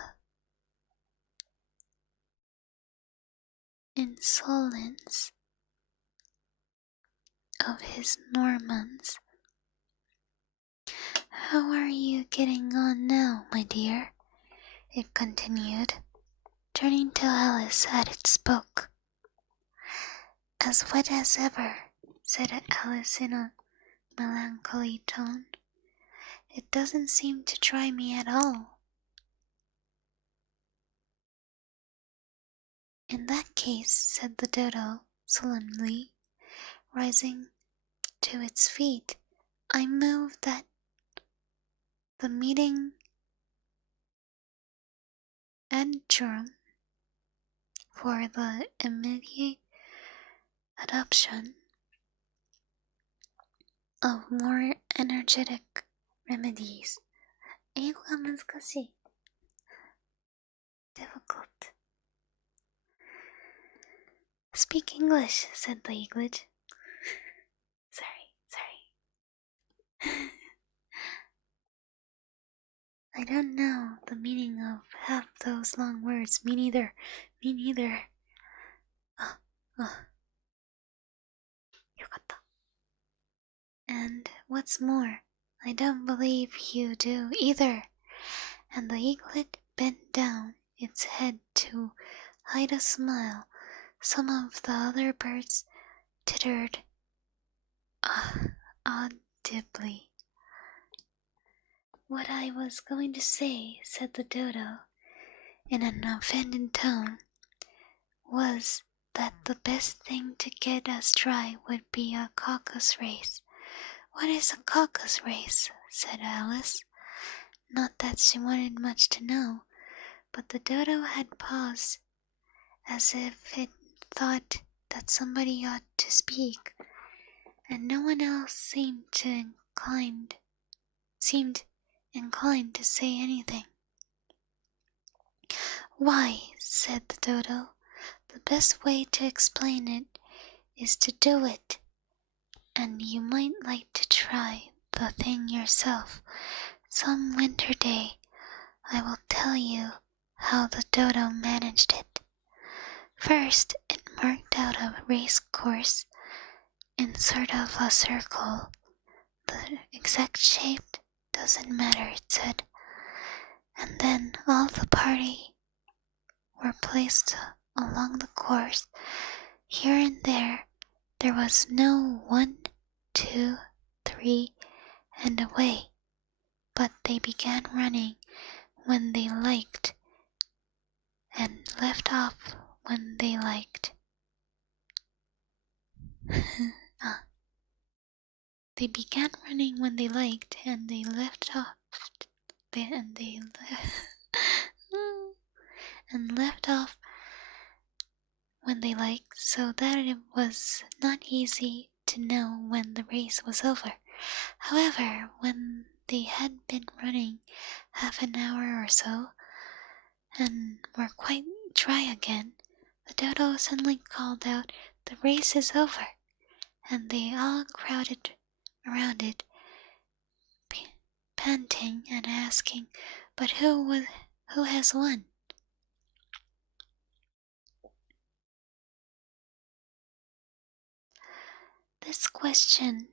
insolence of his Normans. How are you getting on now, my dear? It continued, turning to Alice as it spoke. As wet as ever, said Alice in a melancholy tone. It doesn't seem to try me at all. In that case, said the dodo solemnly, rising to its feet, I move that the meeting adjourn for the immediate adoption of more energetic remedies. 英語が難しい。difficult. Speak English, said the eaglet. Sorry. I don't know the meaning of half those long words. Me neither. Ah. よかった。And what's more, I don't believe you do either. And the eaglet bent down its head to hide a smile. Some of the other birds tittered audibly. What I was going to say, said the dodo, in an offended tone, was that the best thing to get us dry would be a caucus race. What is a caucus race? Said Alice. Not that she wanted much to know, but the dodo had paused, as if it thought that somebody ought to speak, and no one else seemed inclined to say anything. Why, said the dodo, the best way to explain it is to do it, and you might like to try the thing yourself some winter day. I will tell you how the dodo managed it. First, it marked out a race course in sort of a circle. The exact shape doesn't matter, it said. And then all the party were placed along the course. Here and there was no 1, 2, 3, and away. But they began running when they liked, and left off when they liked. They began running when they liked, and they left off, and left off when they liked, so that it was not easy to know when the race was over. However, when they had been running half an hour or so, and were quite dry again, the dodo suddenly called out, "The race is over," and they all crowded around it, panting and asking, "But who has won?" This question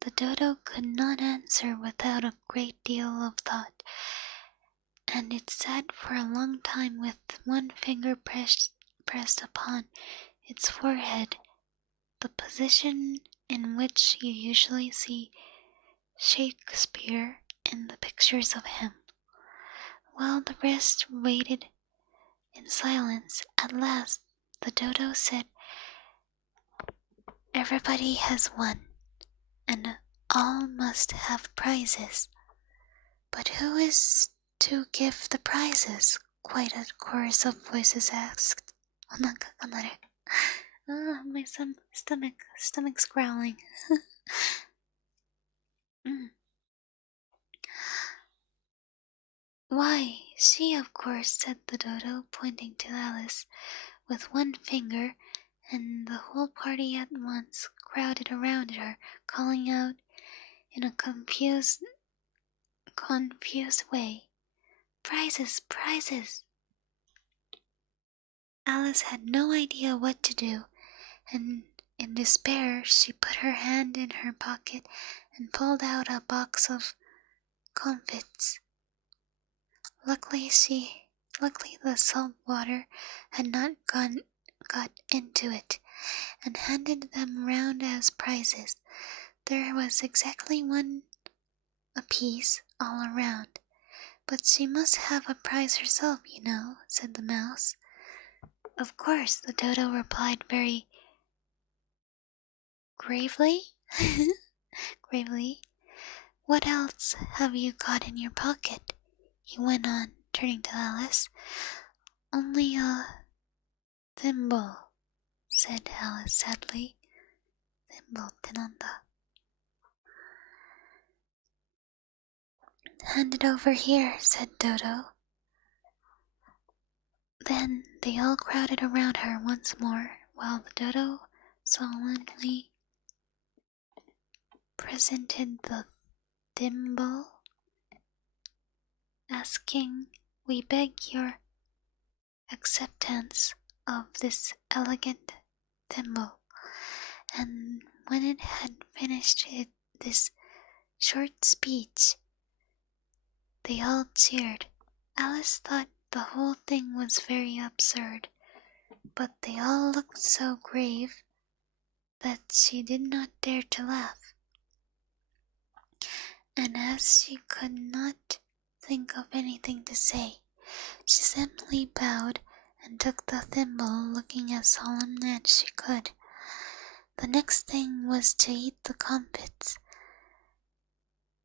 the dodo could not answer without a great deal of thought, and it sat for a long time with one finger pressed upon its forehead, the position in which you usually see Shakespeare in the pictures of him, while the rest waited in silence. At last the dodo said, "Everybody has won, and all must have prizes. But who is to give the prizes?" quite a chorus of voices asked. お腹が鳴る。My stomach's growling. Why, she, of course, said the dodo, pointing to Alice with one finger, and the whole party at once crowded around her, calling out in a confused way, "Prizes, prizes!" Alice had no idea what to do, and in despair she put her hand in her pocket and pulled out a box of comfits. Luckily the salt water had not got into it, and handed them round as prizes. There was exactly one apiece all around. "But she must have a prize herself, you know," said the mouse. "Of course," the dodo replied very gravely. "What else have you got in your pocket?" he went on, turning to Alice. "Only a thimble," said Alice sadly. "Thimble ってなんだ?" "Hand it over here," said Dodo. Then they all crowded around her once more, while the dodo solemnly presented the thimble, asking, "We beg your acceptance of this elegant thimble." And when it had finished this short speech, they all cheered. Alice thought the whole thing was very absurd, but they all looked so grave that she did not dare to laugh. And as she could not think of anything to say, she simply bowed and took the thimble, looking as solemn as she could. The next thing was to eat the comfits.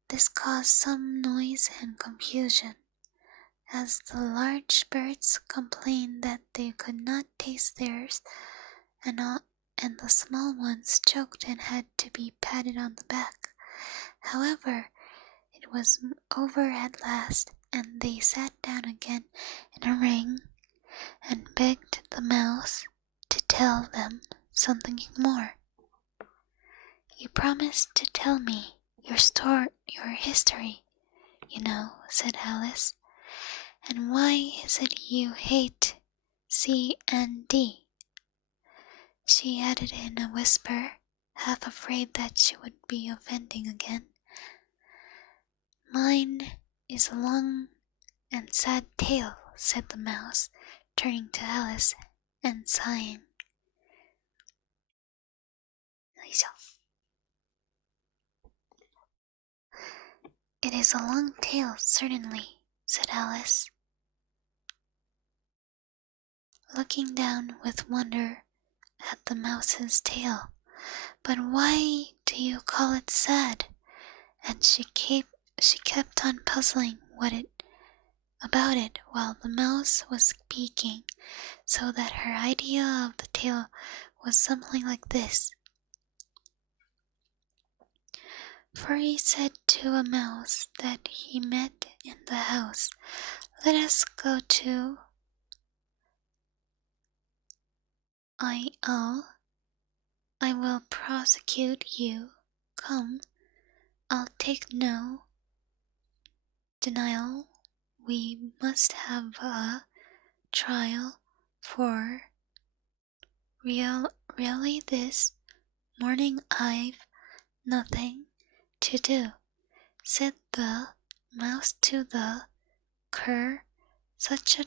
This caused some noise and confusion, as the large birds complained that they could not taste theirs, and the small ones choked and had to be patted on the back. However, it was over at last, and they sat down again in a ring and begged the mouse to tell them something more. "You promised to tell me your history, you know," said Alice. "And why is it you hate C and D?" she added in a whisper, half afraid that she would be offending again. "Mine is a long and sad tale," said the mouse, turning to Alice and sighing. よいしょ. "It is a long tale, certainly," said Alice, looking down with wonder at the mouse's tail. "But why do you call it sad?" And she kept on puzzling about it while the mouse was speaking, so that her idea of the tale was something like this. Furry said to a mouse that he met in the house, "Let us go to I will prosecute you. Come, I'll take no denial. We must have a trial, for really this morning I've nothing to do, said the mouse to the cur. Such a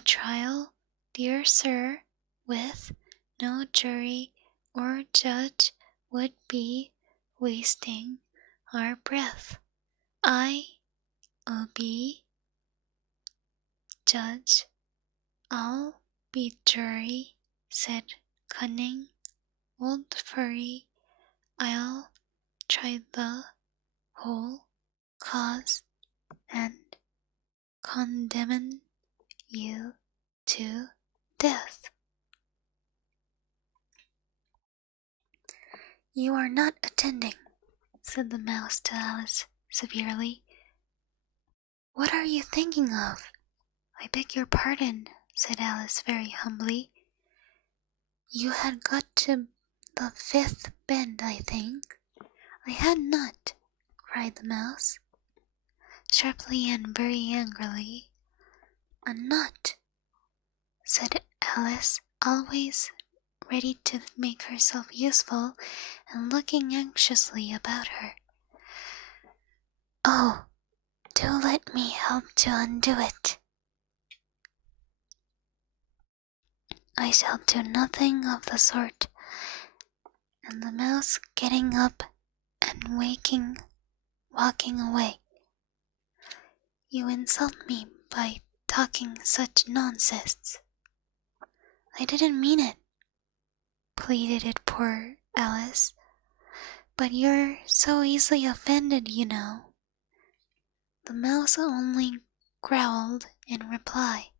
trial, dear sir, with no jury or judge would be wasting our breath. I'll be judge, I'll be jury, said cunning old furry. I'll try the whole cause and condemn you to death. You are not attending, said the mouse to Alice severely. What are you thinking of? I beg your pardon, said Alice very humbly. You had got to the fifth bend, I think. I had not, cried the mouse, sharply and very angrily. A nut, said Alice, always ready to make herself useful and looking anxiously about her. Oh, do let me help to undo it. I shall do nothing of the sort. And the mouse getting up and walking away. You insult me by talking such nonsense. I didn't mean it, pleaded poor Alice. But you're so easily offended, you know. The mouse only growled in reply.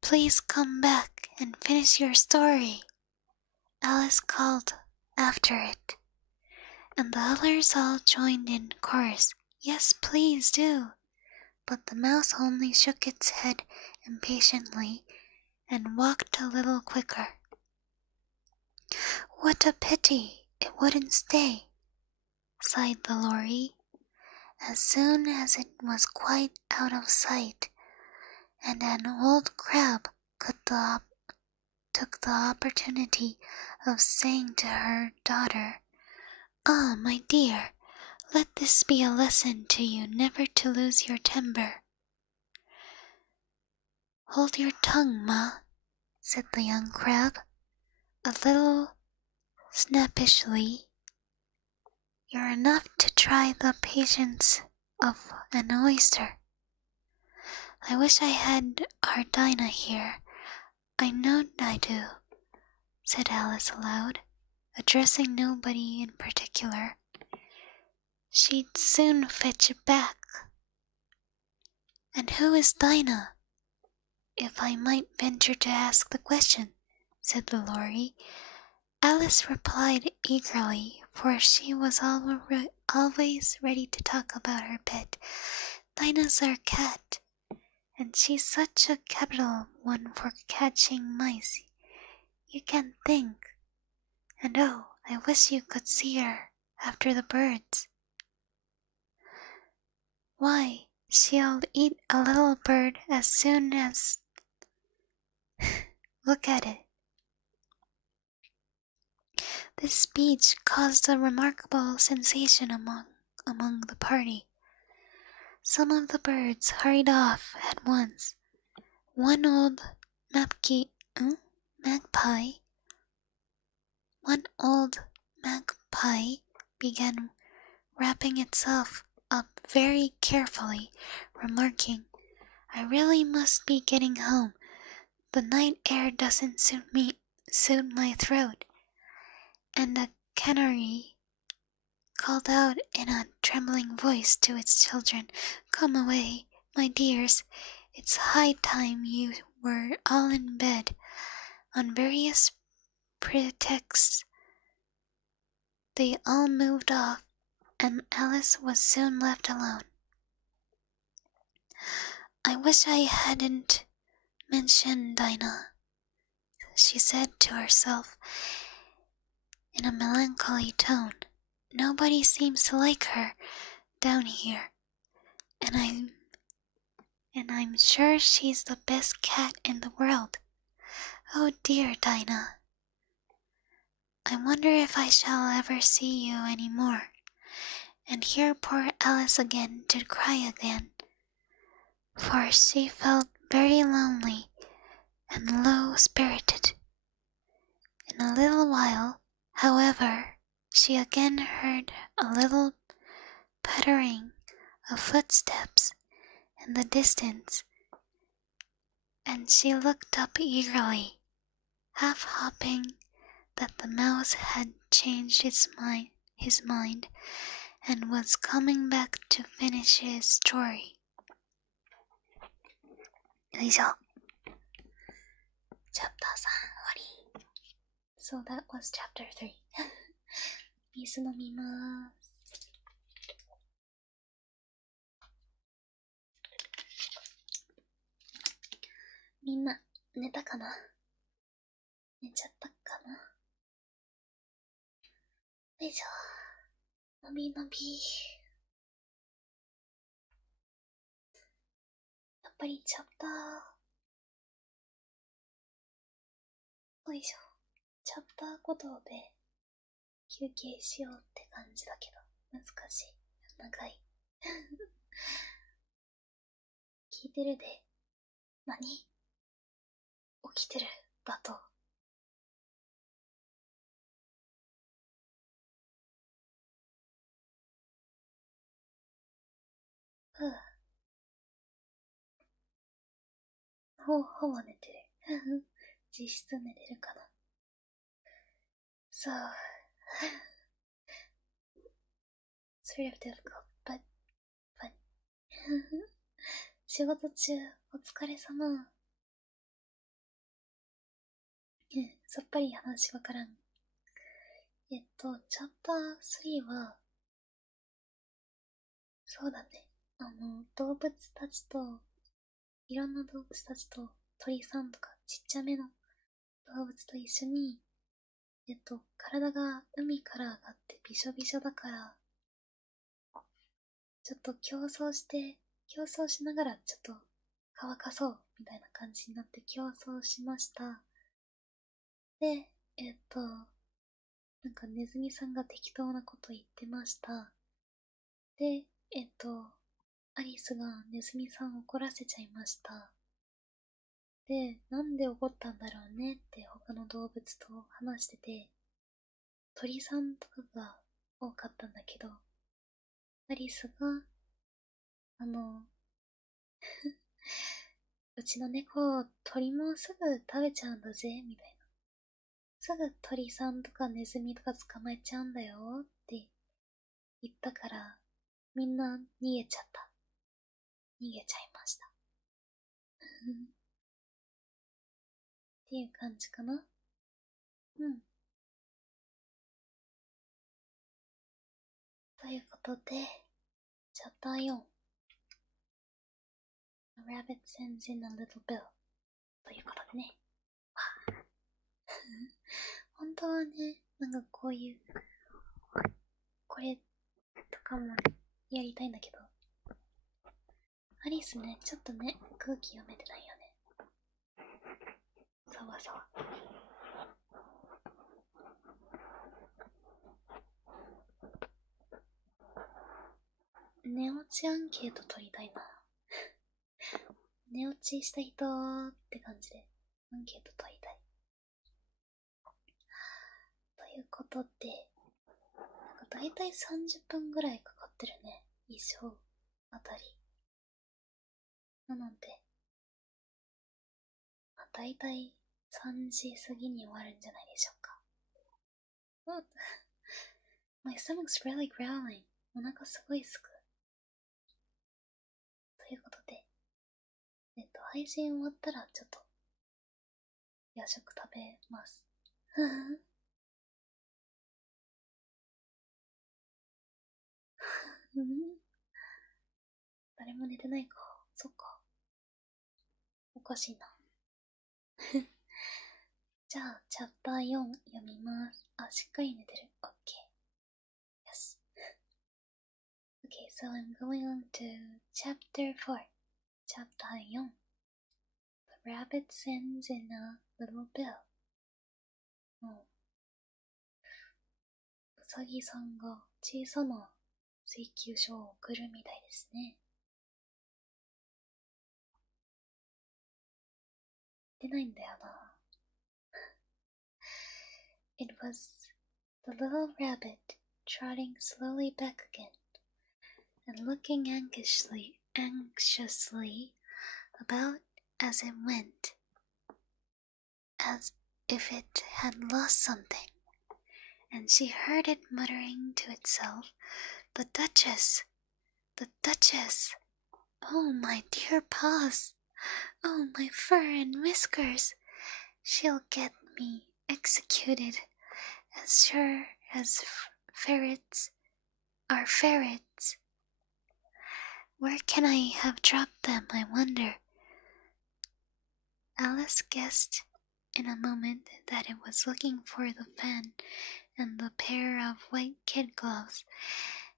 Please come back and finish your story, Alice called after it, and the others all joined in chorus. Yes, please do. But the mouse only shook its head impatiently and walked a little quicker. What a pity it wouldn't stay, sighed the lorry, as soon as it was quite out of sight, and an old crab took the opportunity of saying to her daughter, Ah, my dear, let this be a lesson to you never to lose your temper. Hold your tongue, Ma, said the young crab, a little snappishly. You're enough to try the patience of an oyster. I wish I had our Dinah here. I know I do, said Alice aloud, addressing nobody in particular. She'd soon fetch it back. And who is Dinah, if I might venture to ask the question, said the lorry. Alice replied eagerly, for she was always ready to talk about her pet. Dinah's our cat, and she's such a capital one for catching mice. You can't think. And oh, I wish you could see her after the birds. Why, she'll eat a little bird as soon as... Look at it. This speech caused a remarkable sensation among the party. Some of the birds hurried off at once. One old magpie began wrapping itself up very carefully, remarking, I really must be getting home. The night air doesn't suit my throat. And a canary called out in a trembling voice to its children, Come away, my dears, it's high time you were all in bed. On various pretexts, they all moved off, and Alice was soon left alone. I wish I hadn't mentioned Dinah, she said to herself in a melancholy tone. Nobody seems to like her down here, and I'm sure she's the best cat in the world. Oh dear, Dinah, I wonder if I shall ever see you any more. And here poor Alice again did cry again, for she felt very lonely and low-spirited. In a little while, however, she again heard a little pattering of footsteps in the distance, and she looked up eagerly, half hoping that the mouse had changed his mind and was coming back to finish his story. よいしょ。Chapter 3終わり。So that was chapter 3. 水飲みます。みんな寝たかな？寝ちゃったかな？よいしょ。のびのび。やっぱりチャプター。よいしょ。チャプターごとで休憩しようって感じだけど、難しい。長い。聞いてるで。何？起きてるだと。ほぼ寝てる。実質寝てるかな。So, sort of difficult, but fun. 仕事中、お疲れ様。さっぱり話わからん。チャプター3は、そうだね。動物たちと、いろんな動物たちと、鳥さんとかちっちゃめの動物と一緒に、体が海から上がってびしょびしょだから、ちょっと競争しながらちょっと乾かそうみたいな感じになって競争しました。で、なんかネズミさんが適当なこと言ってました。で、アリスがネズミさんを怒らせちゃいました。で、なんで怒ったんだろうねって他の動物と話してて、鳥さんとかが多かったんだけど、アリスが、うちの猫、鳥もすぐ食べちゃうんだぜ、みたいな。すぐ鳥さんとかネズミとか捕まえちゃうんだよって言ったから、みんな逃げちゃった。逃げちゃいました。っていう感じかな。うん。ということで、チャプター4。A rabbit sends in a little bill ということでね。本当はね、なんかこういう、これとかもやりたいんだけど、アリスね、ちょっとね、空気読めてないよね。さわさわ。寝落ちアンケート取りたいな。寝落ちした人って感じでアンケート取りたい。ということで、なんかだいたい30分ぐらいかかってるね。一章あたり。なので、だいたい3時過ぎに終わるんじゃないでしょうか。My stomach's really growling. お腹すごいすく。ということで、配信終わったらちょっと夜食食べます。誰も寝てないか。そっか。おかしいな。じゃあ、チャプター4読みます。あ、しっかり寝てる。OK。よし。Okay, so I'm going on to chapter 4. Chapter 4. The rabbit sends in a little bill. さぎさんが小さな請求書を送るみたいですね。出ないんだよな。It was the little rabbit trotting slowly back again and looking anxiously about as it went, as if it had lost something, and she heard it muttering to itself, "The Duchess! The Duchess! Oh, my dear paws! Oh, my fur and whiskers! She'll get me executed, as sure as ferrets are ferrets. Where can I have dropped them, I wonder?" Alice guessed in a moment that it was looking for the fan and the pair of white kid gloves,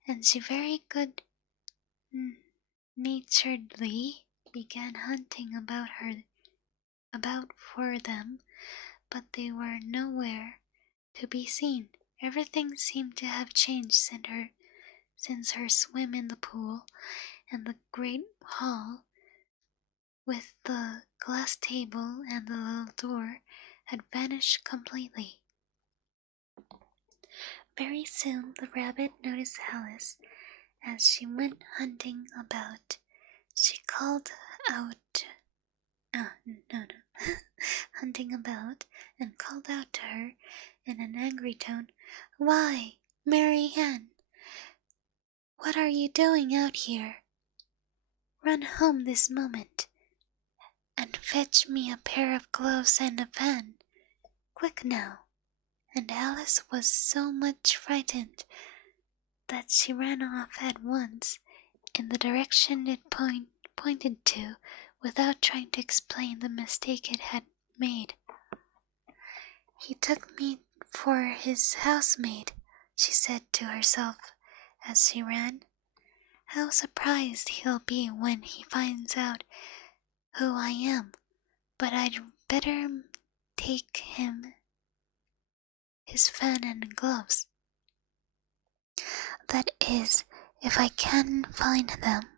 and she very good-naturedly began hunting about for them, but they were nowhere to be seen. Everything seemed to have changed since her swim in the pool, and the great hall, with the glass table and the little door, had vanished completely. Very soon the rabbit noticed Alice as she went hunting about. She called out, hunting about, and called out to her in an angry tone, "Why, Mary Ann, what are you doing out here? Run home this moment, and fetch me a pair of gloves and a fan. Quick now." And Alice was so much frightened that she ran off at once in the direction it pointed to, without trying to explain the mistake it had made. "He took me for his housemaid," she said to herself as she ran. "How surprised he'll be when he finds out who I am, but I'd better take him his fan and gloves. That is, if I can find them."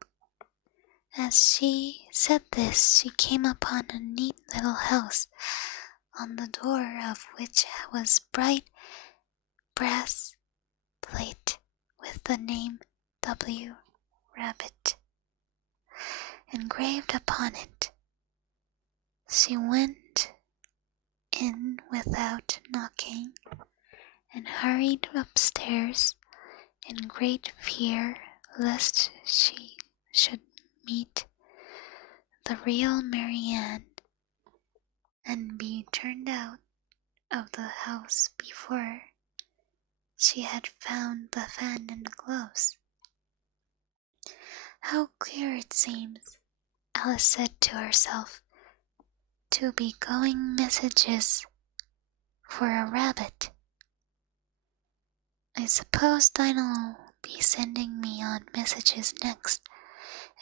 As she said this, she came upon a neat little house, on the door of which was bright brass plate with the name W. Rabbit engraved upon it. She went in without knocking, and hurried upstairs in great fear lest she should meet the real Mary Ann and be turned out of the house before she had found the fan and the gloves. "How queer it seems," Alice said to herself, "to be going messages for a rabbit. I suppose Dinah'll be sending me on messages next,"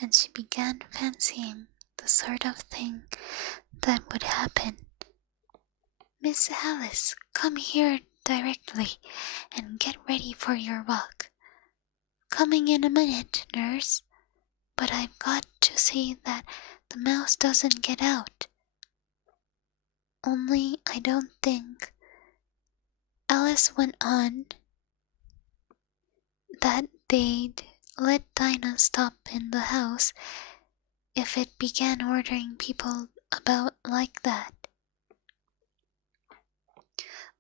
and she began fancying the sort of thing that would happen. "Miss Alice, come here directly, and get ready for your walk." "Coming in a minute, nurse, but I've got to see that the mouse doesn't get out. Only I don't think," Alice went on, "that they'd let Dinah stop in the house if it began ordering people about like that."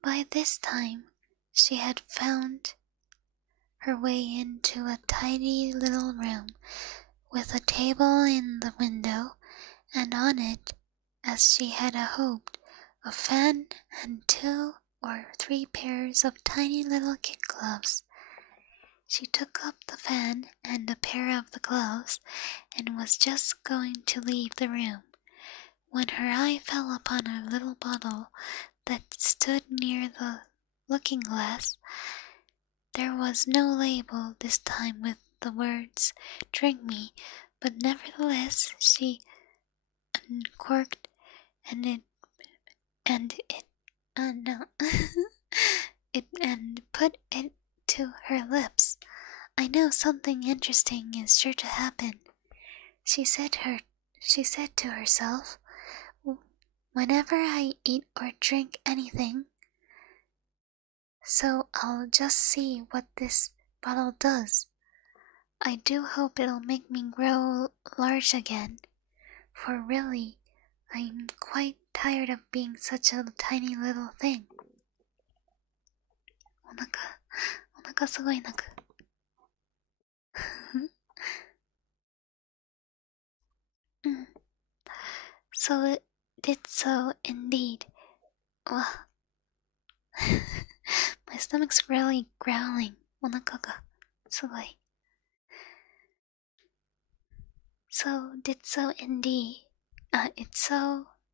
By this time she had found her way into a tidy little room, with a table in the window, and on it, as she had hoped, a fan and 2 or 3 pairs of tiny little kid gloves. She took up the fan and a pair of the gloves, and was just going to leave the room, when her eye fell upon a little bottle that stood near the looking-glass. There was no label this time with the words "Drink me," but nevertheless she uncorked and put it to her lips. I know something interesting is sure to happen. She said to herself, whenever I eat or drink anything, so I'll just see what this bottle does. I do hope it'll make me grow large again, for really, I'm quite tired of being such a tiny little thing. お腹すごい泣く。So it did so indeed. Wow. My stomach's really growling. お腹がすごい。So did so indeed.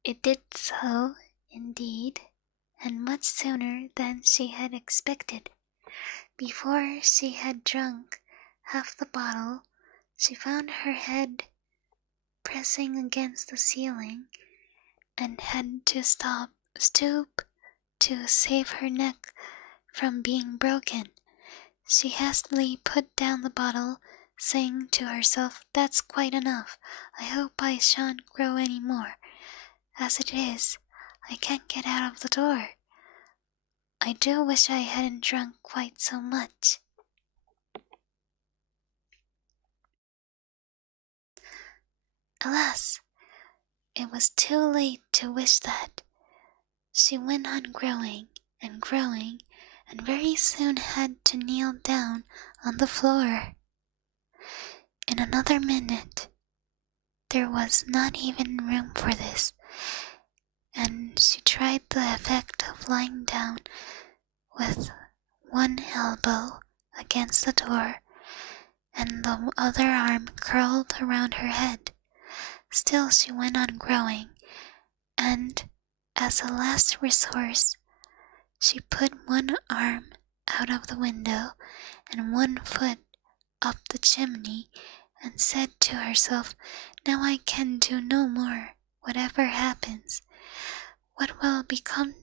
It did so indeed, and much sooner than she had expected. Before she had drunk half the bottle, she found her head pressing against the ceiling and had to stoop to save her neck from being broken. She hastily put down the bottle, saying to herself, "That's quite enough. I hope I shan't grow any more. As it is, I can't get out of the door. I do wish I hadn't drunk quite so much." Alas, it was too late to wish that. She went on growing and growing, and very soon had to kneel down on the floor. In another minute, there was not even room for this, and she tried the effect of lying down with one elbow against the door and the other arm curled around her head. Still she went on growing, and as a last resource, she put one arm out of the window and one foot up the chimney and said to herself, "Now I can do no more, whatever happens. What will become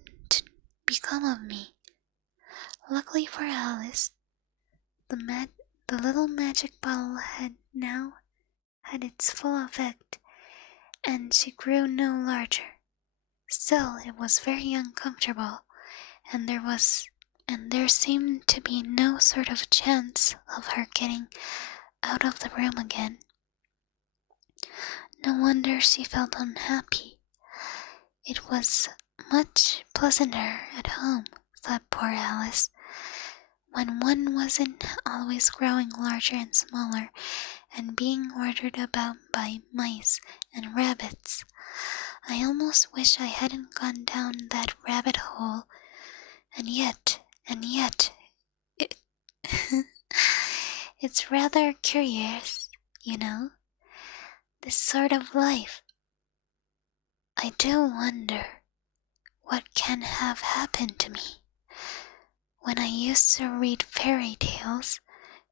of me?" Luckily for Alice, the little magic bottle had now had its full effect, and she grew no larger. Still, it was very uncomfortable, and there seemed to be no sort of chance of her getting out of the room again. No wonder she felt unhappy. It was much pleasanter at home, thought poor Alice, when one wasn't always growing larger and smaller and being ordered about by mice and rabbits. I almost wish I hadn't gone down that rabbit hole, and yet, it's rather curious, you know, this sort of life. I do wonder what can have happened to me. When I used to read fairy tales,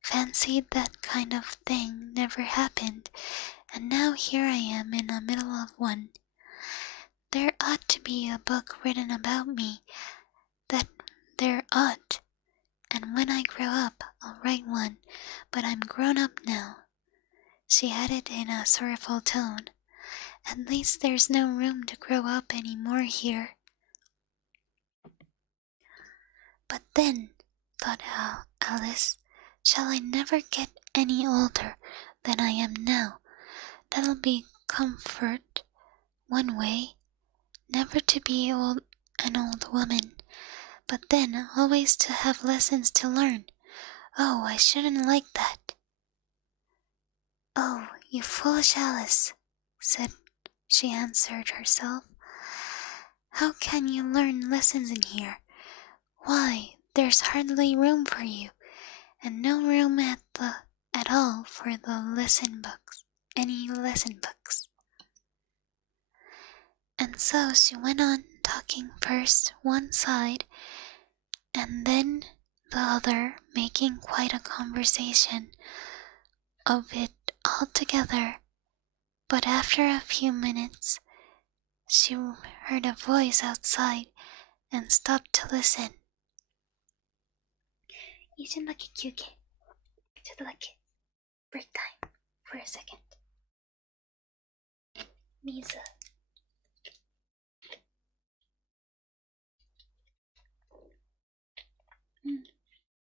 fancied that kind of thing never happened, and now here I am in the middle of one. There ought to be a book written about me, that there ought, and when I grow up I'll write one, but I'm grown up now," she added in a sorrowful tone. "At least there's no room to grow up any more here." "But then," thought Alice, "shall I never get any older than I am now? That'll be comfort one way, never to be an old woman, but then always to have lessons to learn. Oh, I shouldn't like that." "Oh, you foolish Alice," she answered herself. "How can you learn lessons in here? Why, there's hardly room for you, and no room at all for any lesson books." And so she went on talking first one side and then the other, making quite a conversation of it altogether. But after a few minutes, she heard a voice outside and stopped to listen. 一瞬だけ休憩。ちょっとだけ。break time for a second. 水。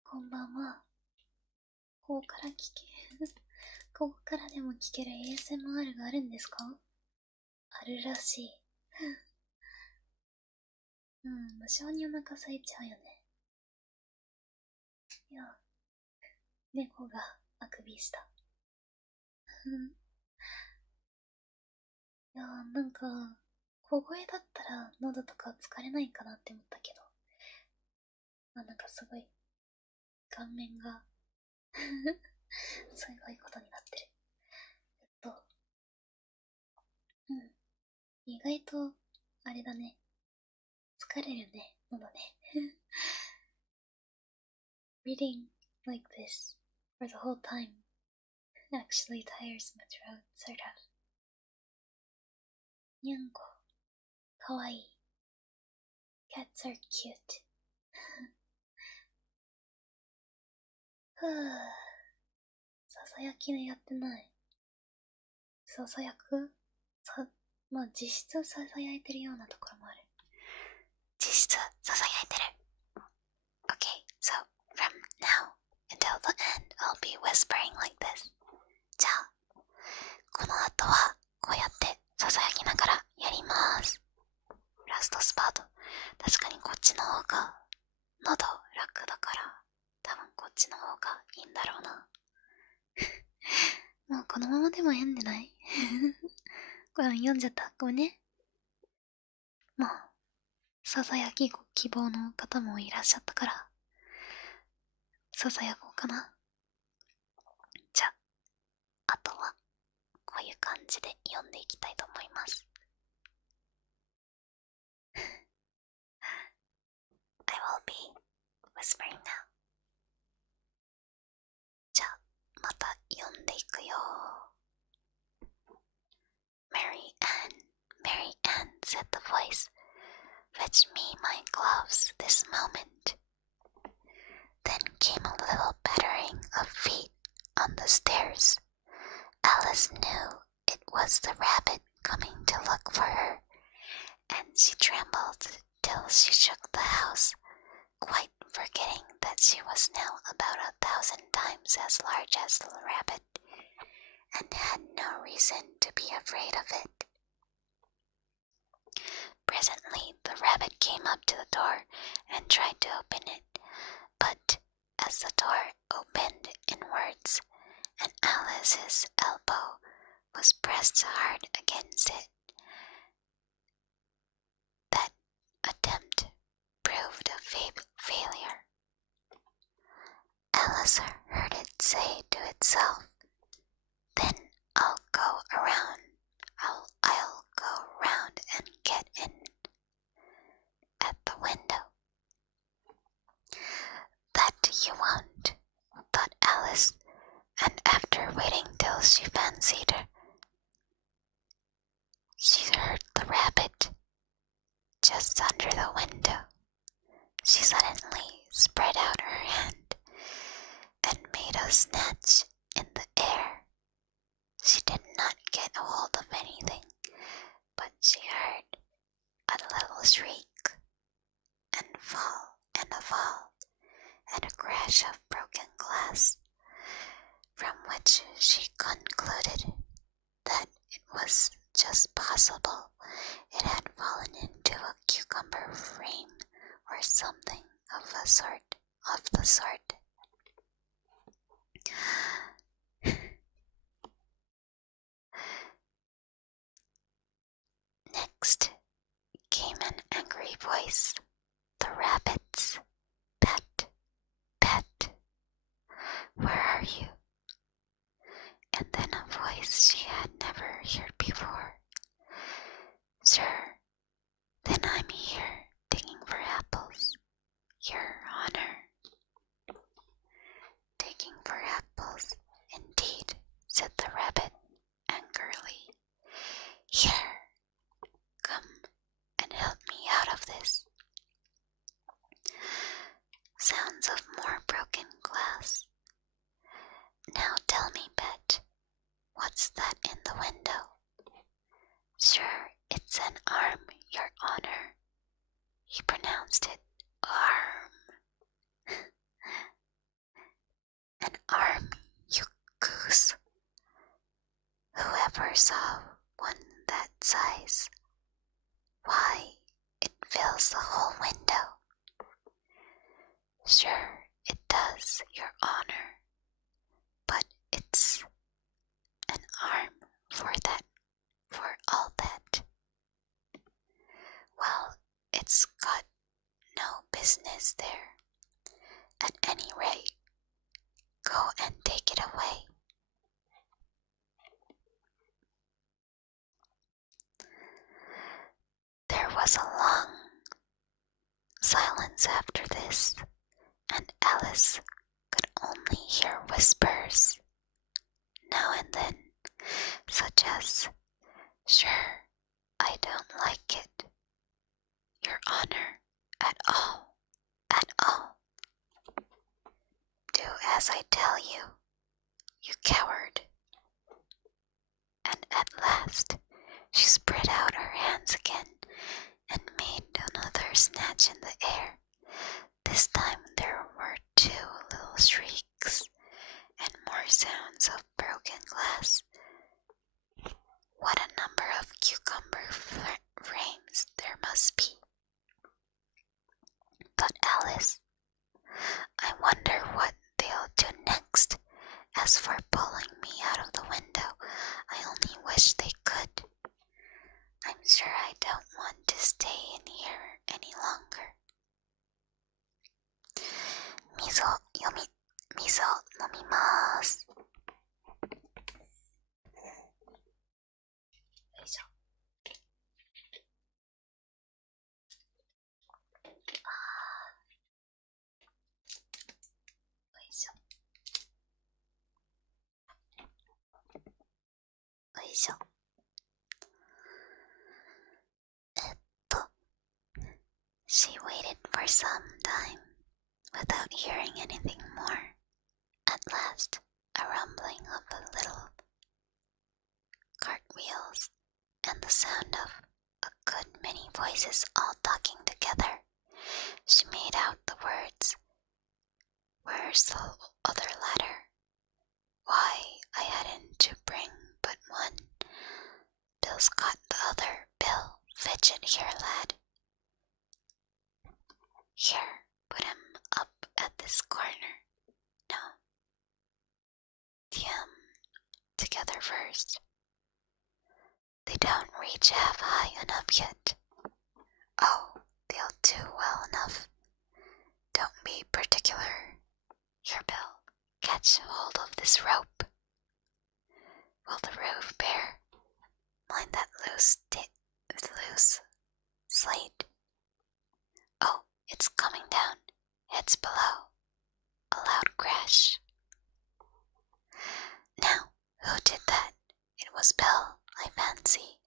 こんばんは。ここからここからでも聞ける ASMR があるんですか？あるらしい。無性にお腹空いちゃうよね。いや、猫があくびした。いや、なんか、小声だったら喉とか疲れないかなって思ったけど、なんかすごい、顔面がすごいことになってる。意外と、あれだね。疲れるね、喉ね。Reading like this for the whole time actually tires my throat, sort of. にゃんこ、かわいい。Cats are cute. ふぅ。ささやきでやってない。ささやく？まあ実質ささやいてるようなところもある。実質ささやいてる。Okay, so from now until the end, I'll be whispering like this. じゃあ、この後はこうやってささやきながらやります。ラストスパート。確かにこっちの方が喉楽だから、多分こっちの方がいいんだろうな。もうこのままでも読んでない？これ読んじゃった。ごめんね。まあ、ささやき希望の方もいらっしゃったから、ささやこうかな。じゃあ、あとはこういう感じで読んでいきたいと思います。I will be whispering now. じゃあ、また読んでいくよ。Mary Ann, said the voice. Fetch me my gloves this moment. Then came a little pattering of feet on the stairs. Alice knew it was the rabbit coming to look for her, and she trembled till she shook the house, quite forgetting that she was now about 1,000 times as large as the rabbit, and had no reason to be afraid of it. Presently the rabbit came up to the door and tried to open it, but as the door opened inwards, and Alice's elbow was pressed hard against it, that attempt proved a failure. Alice heard it say to itself, "Then I'll go around and get in at the window." "That you won't," thought Alice, and after waiting till she fancied she heard the rabbit just under the window, she suddenly spread out her hand and made a snatch in the air. She did not get hold of anything, but she heard a little shriek, and a fall, and a crash of broken glass, from which she concluded that it was just possible it had fallen into a cucumber frame or something of the sort. Next came an angry voice, the rabbit's. "Pet, pet, where are you?" And then a voice she had never heard before. "Sir, then I'm here digging for apples, Your Honor." "Digging for apples, indeed," said the rabbit angrily. "Here, come and help me out of this." Sounds of more broken What's that in the window? Sure, it's an arm, Your Honor. He pronounced it arm. An arm, you goose. Whoever saw one that size? Why, it fills the whole window. Sure, it does, Your Honor. But it's an arm for all that. Well, it's got no business there. At any rate, go and take it away. There was a long silence after this, and Alice could only hear whispers, now and then, such as, "Sure, I don't like it, Your Honor, at all, at all. Do as I tell you, you coward." And at last she spread out her hands again and made another snatch in the air. This time there were 2 little shrieks and more sounds of broken glass. What a number of cucumber frames there must be. Thought Alice, I wonder what they'll do next. As for pulling me out of the window, I only wish they could. I'm sure I don't want to stay in here any longer. 水を飲みます。よいしょ。よいしょ。よいしょ。She waited for some time without hearing anything more. At last, a rumbling of a little cartwheels and the sound of a good many voices all talking together. She made out the words, "Where's the other ladder? Why, I hadn't to bring but one. Bill's got the other. Bill, fetch it here, lad. Here, put him up at this corner. No. Together first. They don't reach half high enough yet. Oh, they'll do well enough. Don't be particular. Here, Bill, catch hold of this rope. Will the roof bear? Mind that loose slate. Oh, it's coming down. Heads below. A loud crash. Now, who did that? It was Bill, I fancy.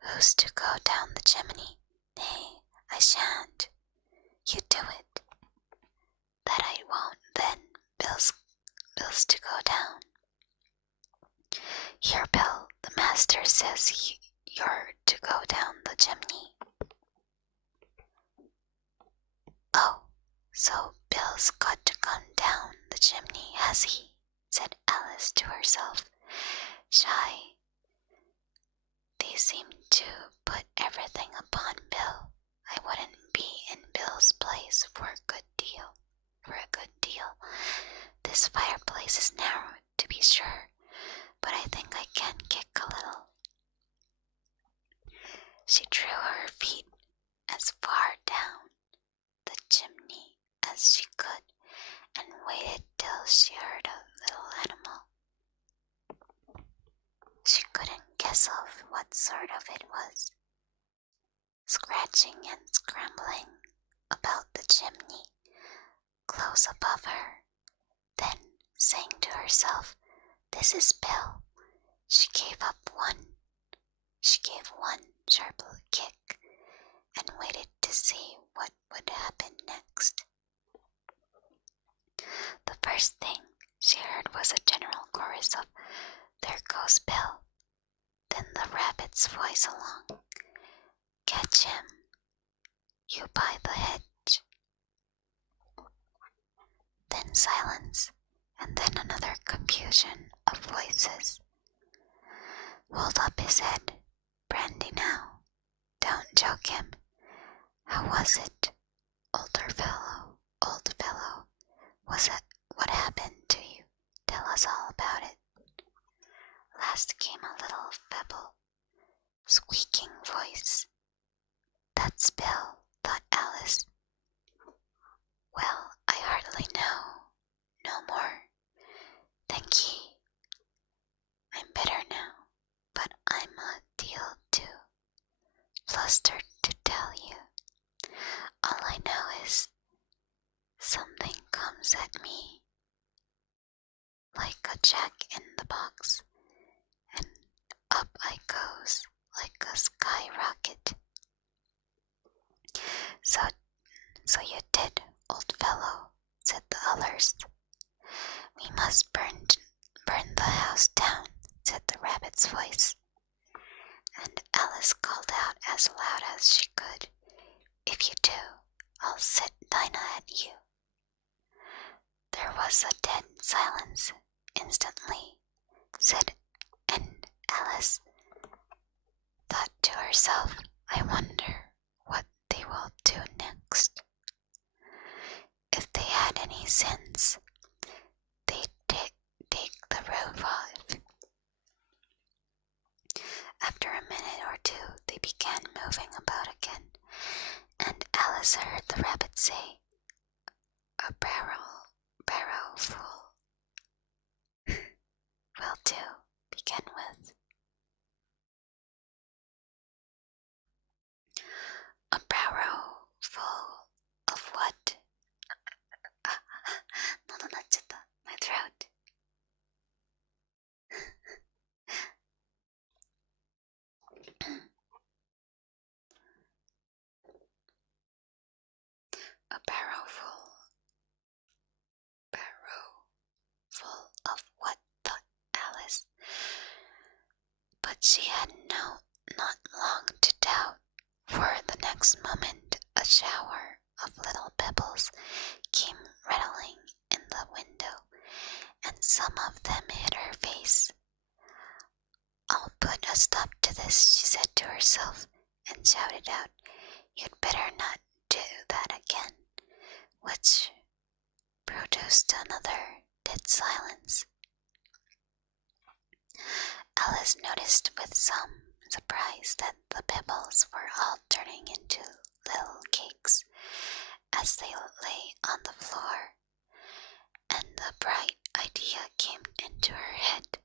Who's to go down the chimney? Nay, I shan't. You do it. That I won't, then. Bill's to go down. Here, Bill, the master says you're to go down the chimney. Oh, so Bill's got to come down the chimney, has he? Said Alice to herself. Shy. They seem to put everything upon Bill. I wouldn't be in Bill's place for a good deal. This fireplace is narrow, to be sure, but I think I can kick a little. She drew her feet as far down the chimney as she could and waited till she heard a little animal. She couldn't guess of what sort of it was, scratching and scrambling about the chimney close above her. Then, saying to herself, "This is Bill," she gave one sharp kick and waited to see what would happen next. The first thing she heard was a general chorus of There goes Bill. Then the rabbit's voice along. Catch him, you by the hedge. Then silence, and then another confusion of voices. Hold up his head, Brandy now. Don't choke him. How was it? Old fellow. What happened to you? Tell us all about it. Last came a little feeble, squeaking voice. That's Bill, thought Alice. Well, I hardly know. No more. Thank ye. I'm better now, but I'm a deal too flustered to tell you. All I know is something comes at me like a jack-in-the-box, and up I goes like a skyrocket. So you did, old fellow, said the others. We must burn the house down, said the rabbit's voice. And Alice called out as loud as she could, If you do, I'll set Dinah at you. There was a dead silence instantly, and Alice thought to herself, I wonder what they will do next. If they had any sense, they'd take the roof off. After a minute or two, they began moving about again, and Alice heard the rabbit say, A barrel full. Will do, begin with. A barrel full of what? 喉鳴っちゃった。My throat. A barrel full of what? Thought Alice. But she had not long to doubt, for the next moment a shower of little pebbles came rattling in the window, and some of them hit her face. I'll put a stop to this, she said to herself, and shouted out, You'd better not do that again, which produced another dead silence. Alice noticed with some surprise that the pebbles were all turning into little cakes as they lay on the floor, and the bright idea came into her head.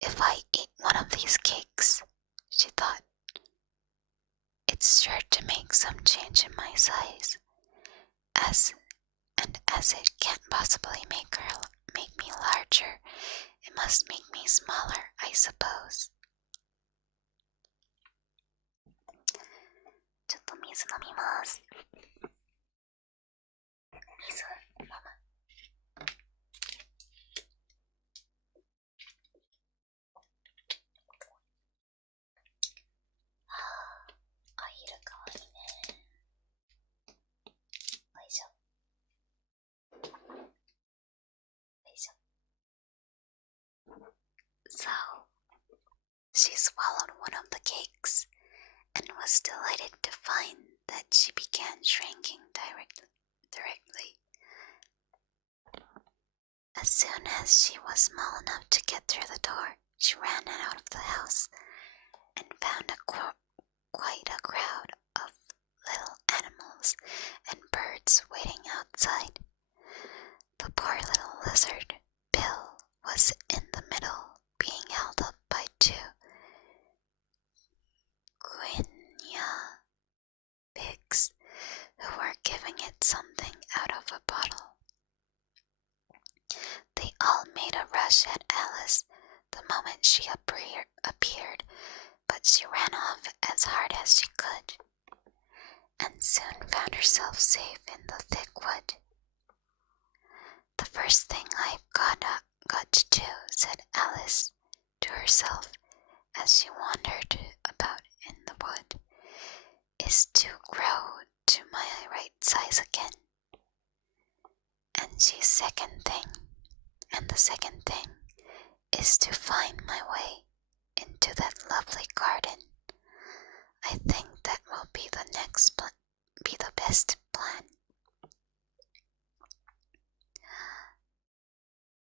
If I eat one of these cakes, she thought, it's sure to make some change in my size, as it can't possibly make me larger, it must make me smaller, I suppose. ちょっと水飲みます。水飲む。アヒルかわいいね。よいしょ。So, she swallowed one of the cakes and was delighted to find that she began shrinking directly. As soon as she was small enough to get through the door, she ran out of the house and found quite a crowd of little animals and birds waiting outside. The poor little lizard, Bill, was in the middle, being held up by two guinea pigs who were giving it something out of a bottle. They all made a rush at Alice the moment she appeared, but she ran off as hard as she could, and soon found herself safe in the thick wood. The first thing I got got to do, said Alice to herself as she wandered about in the wood, is to grow to my right size again. And the second thing is to find my way into that lovely garden. I think that will be the best plan.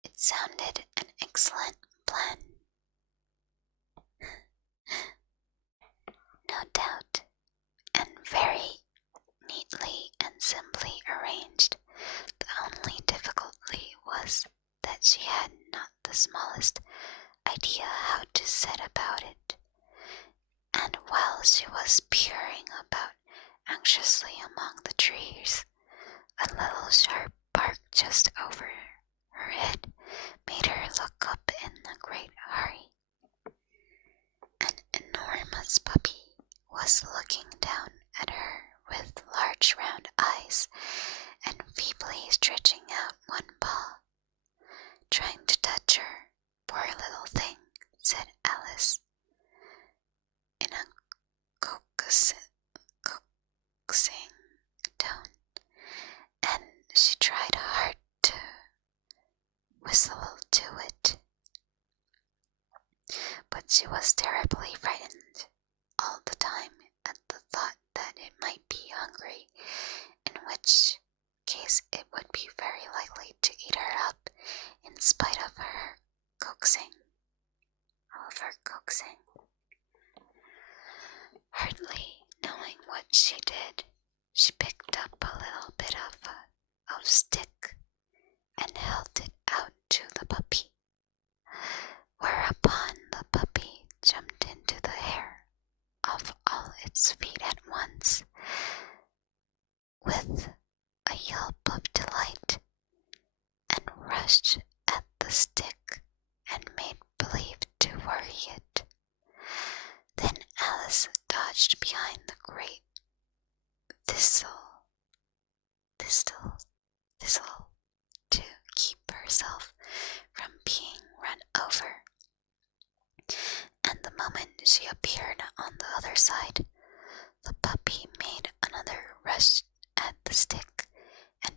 It sounded an excellent plan. No doubt, and very neatly and simply arranged. The only difficulty was that she had not the smallest idea how to set about it. And while she was peering about anxiously among the trees, a little sharp bark just over her head made her look up in a great hurry. An enormous puppy was looking down at her with large round eyes and feebly stretching out one paw. Trying to touch her, poor little thing, said Alice, in a coaxing tone, and she tried hard to whistle to it. But she was terribly frightened all the time at the thought that it might be hungry, in which case it would be very likely to eat her up in spite of her coaxing. Hardly knowing what she did, she picked up a little bit of stick and held it out to the puppy, whereupon the puppy jumped into the air off all its feet at once, with a yelp of delight, and rushed at the stick and made believe to worry it. Then Alice dodged behind the great thistle to keep herself from being run over. And the moment she appeared on the other side, the puppy made another rush at the stick and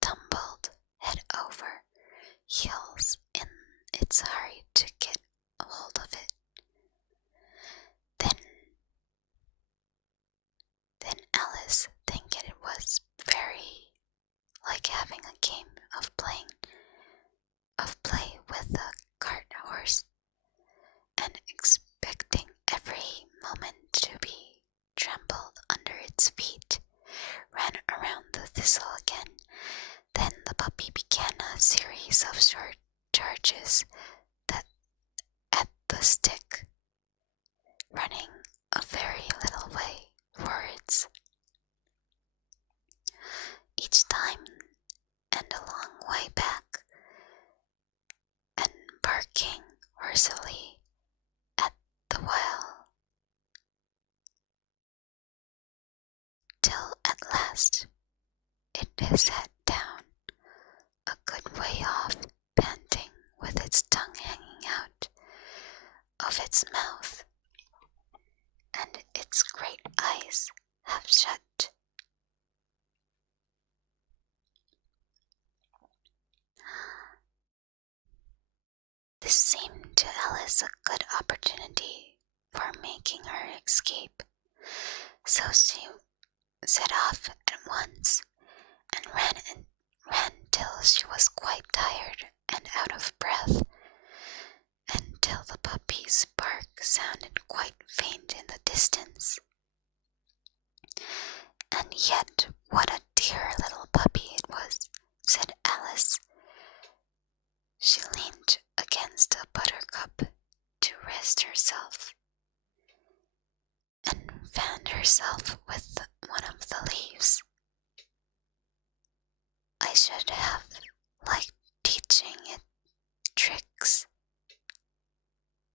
tumbled head over heels in its hurry to get a hold of it. Then Alice, thinking it was very like having a game of play with a cart horse, and expecting every moment to be trampled under its feet, ran around the thistle again. Then the puppy began a series of short charges at the stick, running a very little way forwards each time, and a long way back, and barking hoarsely at the while, till at last it sat down a good way off, panting, with its tongue hanging out of its mouth, and its great eyes half shut. This seemed to Alice a good opportunity for making her escape, so she set off at once and ran till she was quite tired and out of breath, and till the puppy's bark sounded quite faint in the distance. And yet what a dear little puppy it was, said Alice. She leaned against a buttercup to rest herself, and fanned herself with one of the leaves. I should have liked teaching it tricks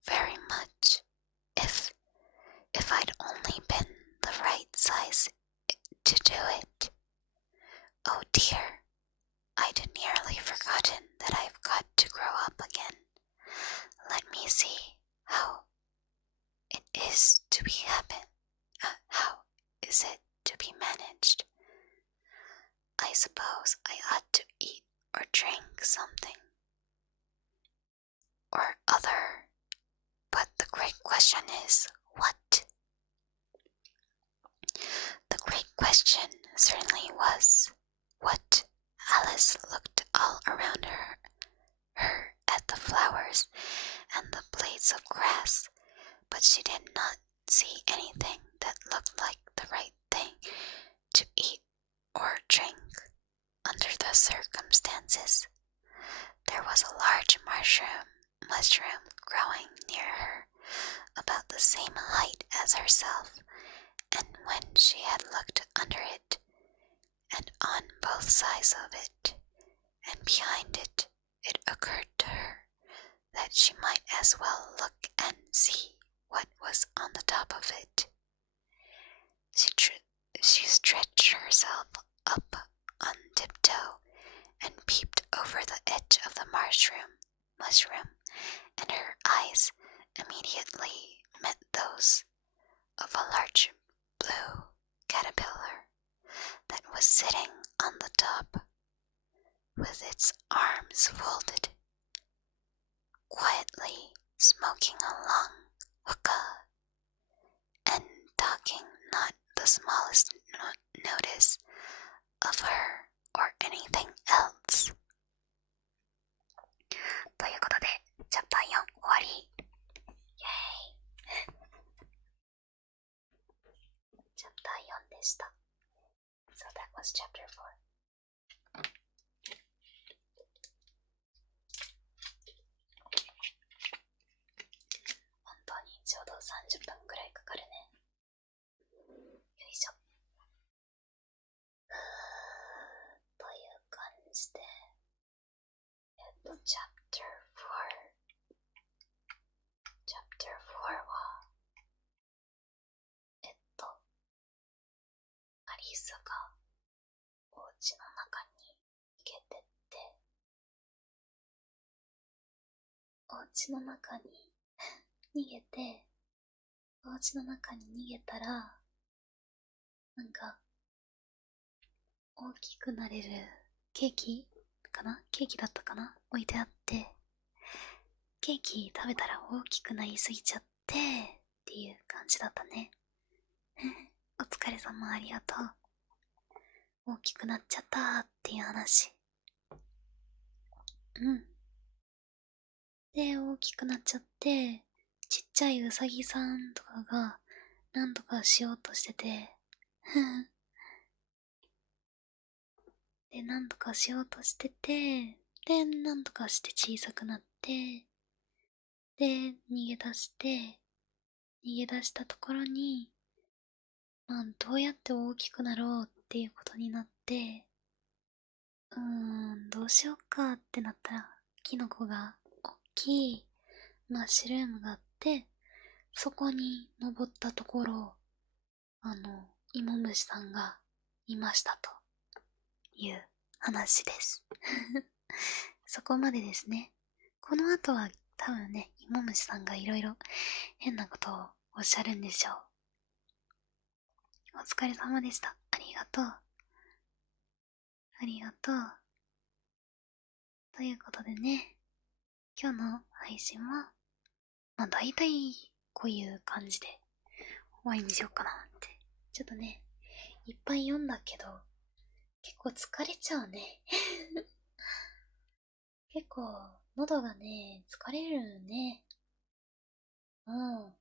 very much if I'd only been the right size to do it. Oh dear, I'd nearly forgotten. knows I ought to eat or drink something or other. But the great question is, what? The great question certainly was, what? Alice looked all around her at the flowers and the blades of grass, but she did not see anything that looked like the right thing to eat or drink under the circumstances. There was a large mushroom growing near her, about the same height as herself, and when she had looked under it, and on both sides of it, and behind it, it occurred to her that she might as well look and see what was on the top of it. She stretched herself up on tiptoe and peeped over the edge of the mushroom, and her eyes immediately met those of a large blue caterpillar that was sitting on the top with its arms folded, quietly smoking a long hookah and taking not the smallest notice of her or anything else. ということで、チャプター4終わり。イェーイ。チャプター4でした。So that was chapter 4. 本当にちょうど30分くらいかかるね。よいしょ。という感じで、chapter 4は、アリスがお家の中に逃げてって、お家の中に逃げて、お家の中に逃げたら、なんか、大きくなれるケーキかな？ケーキだったかな？置いてあって、ケーキ食べたら大きくなりすぎちゃってっていう感じだったね。お疲れ様、ありがとう。大きくなっちゃったっていう話。で、大きくなっちゃって、ちっちゃいうさぎさんとかがなんとかしようとしてて、で、なんとかしようとしてて、で、なんとかして小さくなって、で、逃げ出したところに、どうやって大きくなろうっていうことになって、どうしようかってなったら、キノコが大きいマッシュルームがあって、そこに登ったところ、芋虫さんがいましたという話です。そこまでですね。この後は多分ね、芋虫さんがいろいろ変なことをおっしゃるんでしょう。お疲れ様でした。ありがとう。ありがとう。ということでね、今日の配信は、大体こういう感じで終わりにしようかなって。ちょっとね、いっぱい読んだけど、結構疲れちゃうね。結構、喉がね、疲れるね。普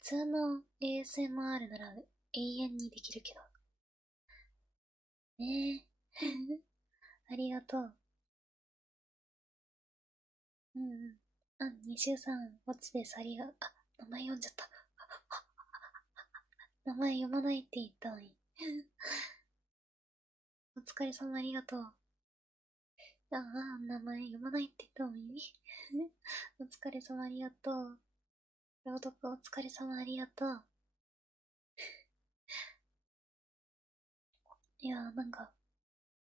通の ASMR なら永遠にできるけど。ねえ。ありがとう。西尾さん、おつです。名前読んじゃった。名前読まないって言ったのに。お疲れ様、ありがとう。名前読まないって言ったのに。お疲れ様、ありがとう。朗読お疲れ様、ありがとう。いや、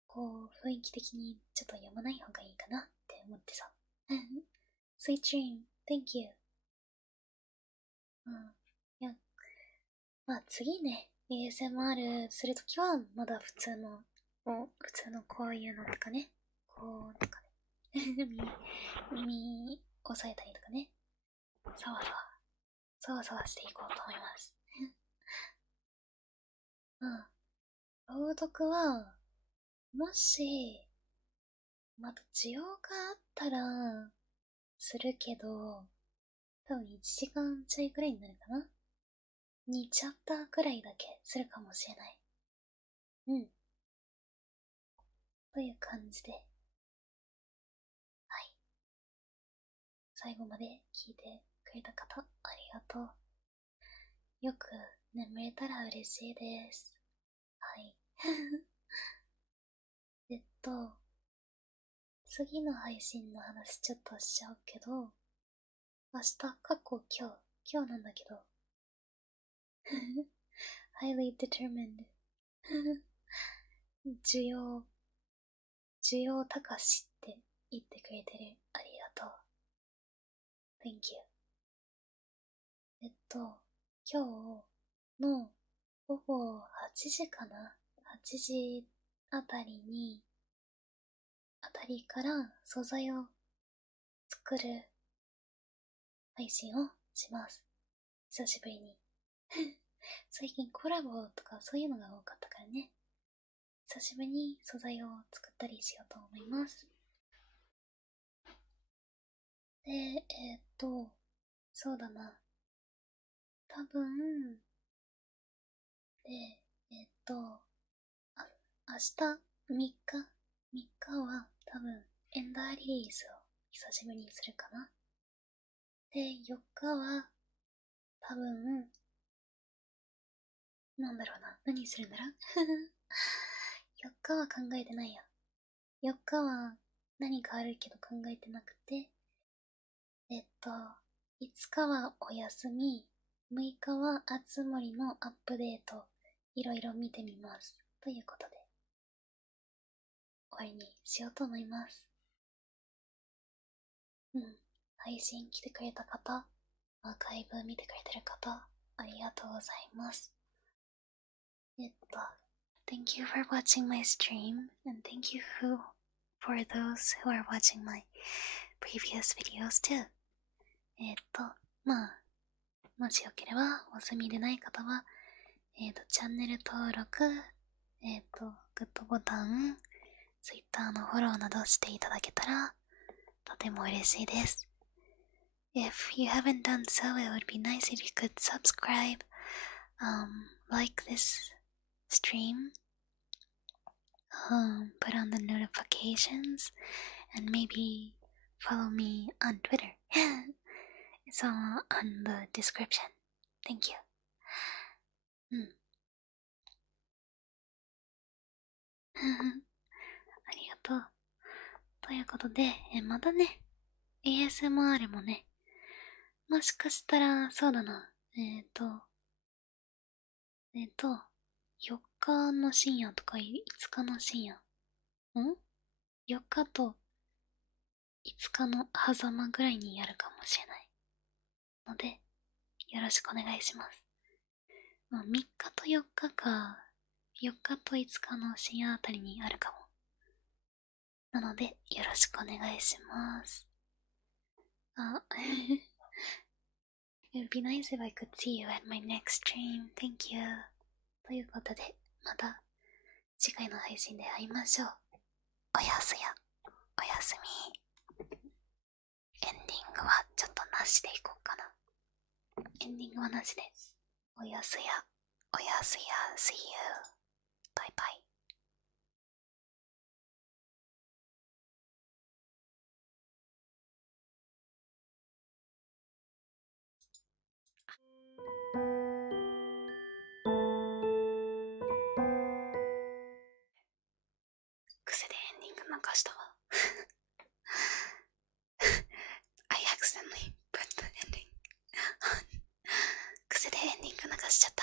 こう、雰囲気的にちょっと読まない方がいいかなって思ってさ。Sweet dream, thank you. いや、次ね、ASMR するときはまだ普通の普通のこういうのとかね、こうとかね、耳押さえたりとかね、さわさわしていこうと思います。朗読は、もし、また需要があったら、するけど、多分1時間ちょいくらいになるかな。2チャプターくらいだけするかもしれない。という感じで。はい。最後まで聞いてくれた方、ありがとう。よく眠れたら嬉しいです。はい。次の配信の話ちょっとしちゃうけど、明日、今日なんだけど、highly determined 需要高しって言ってくれてる。ありがとう。Thank you. 今日の午後8時かな ?8 時あたりから素材を作る配信をします。久しぶりに。最近コラボとかそういうのが多かったからね。久しぶりに素材を作ったりしようと思います。で、そうだな。多分、で、明日3日は多分エンダーリリースを久しぶりにするかな。で、4日は多分、なんだろうな。何するんだろう4日は考えてないや。4日は何かあるけど考えてなくて、5日はお休み、6日はあつ森のアップデート、いろいろ見てみます。ということで、終わりにしようと思います。配信来てくれた方、アーカイブ見てくれてる方、ありがとうございます。Thank you for watching my stream, and thank you for those who are watching my previous videos too. もしよければ、お済みでない方は、チャンネル登録、グッドボタン、Twitter のフォローなどしていただけたら、とても嬉しいです。If you haven't done so, it would be nice if you could subscribe, like this stream, put on the notifications, and maybe follow me on Twitter. It's all on the description. Thank you. ありがとう。ということで、またね、ASMR もね、もしかしたら、そうだな、4日の深夜とか5日の深夜、4日と5日の狭間ぐらいにやるかもしれない。ので、よろしくお願いします。3日と4日か、4日と5日の深夜あたりにあるかも。なので、よろしくお願いします。It would be nice if I could see you at my next stream. Thank you. ということで、また次回の配信で会いましょう。おやすみ。エンディングはちょっとなしでいこうかな。エンディングはなしで。おやすや。See you. バイバイ。癖でエンディング流したわ。I accidentally put the ending on. 癖でエンディング流しちゃった。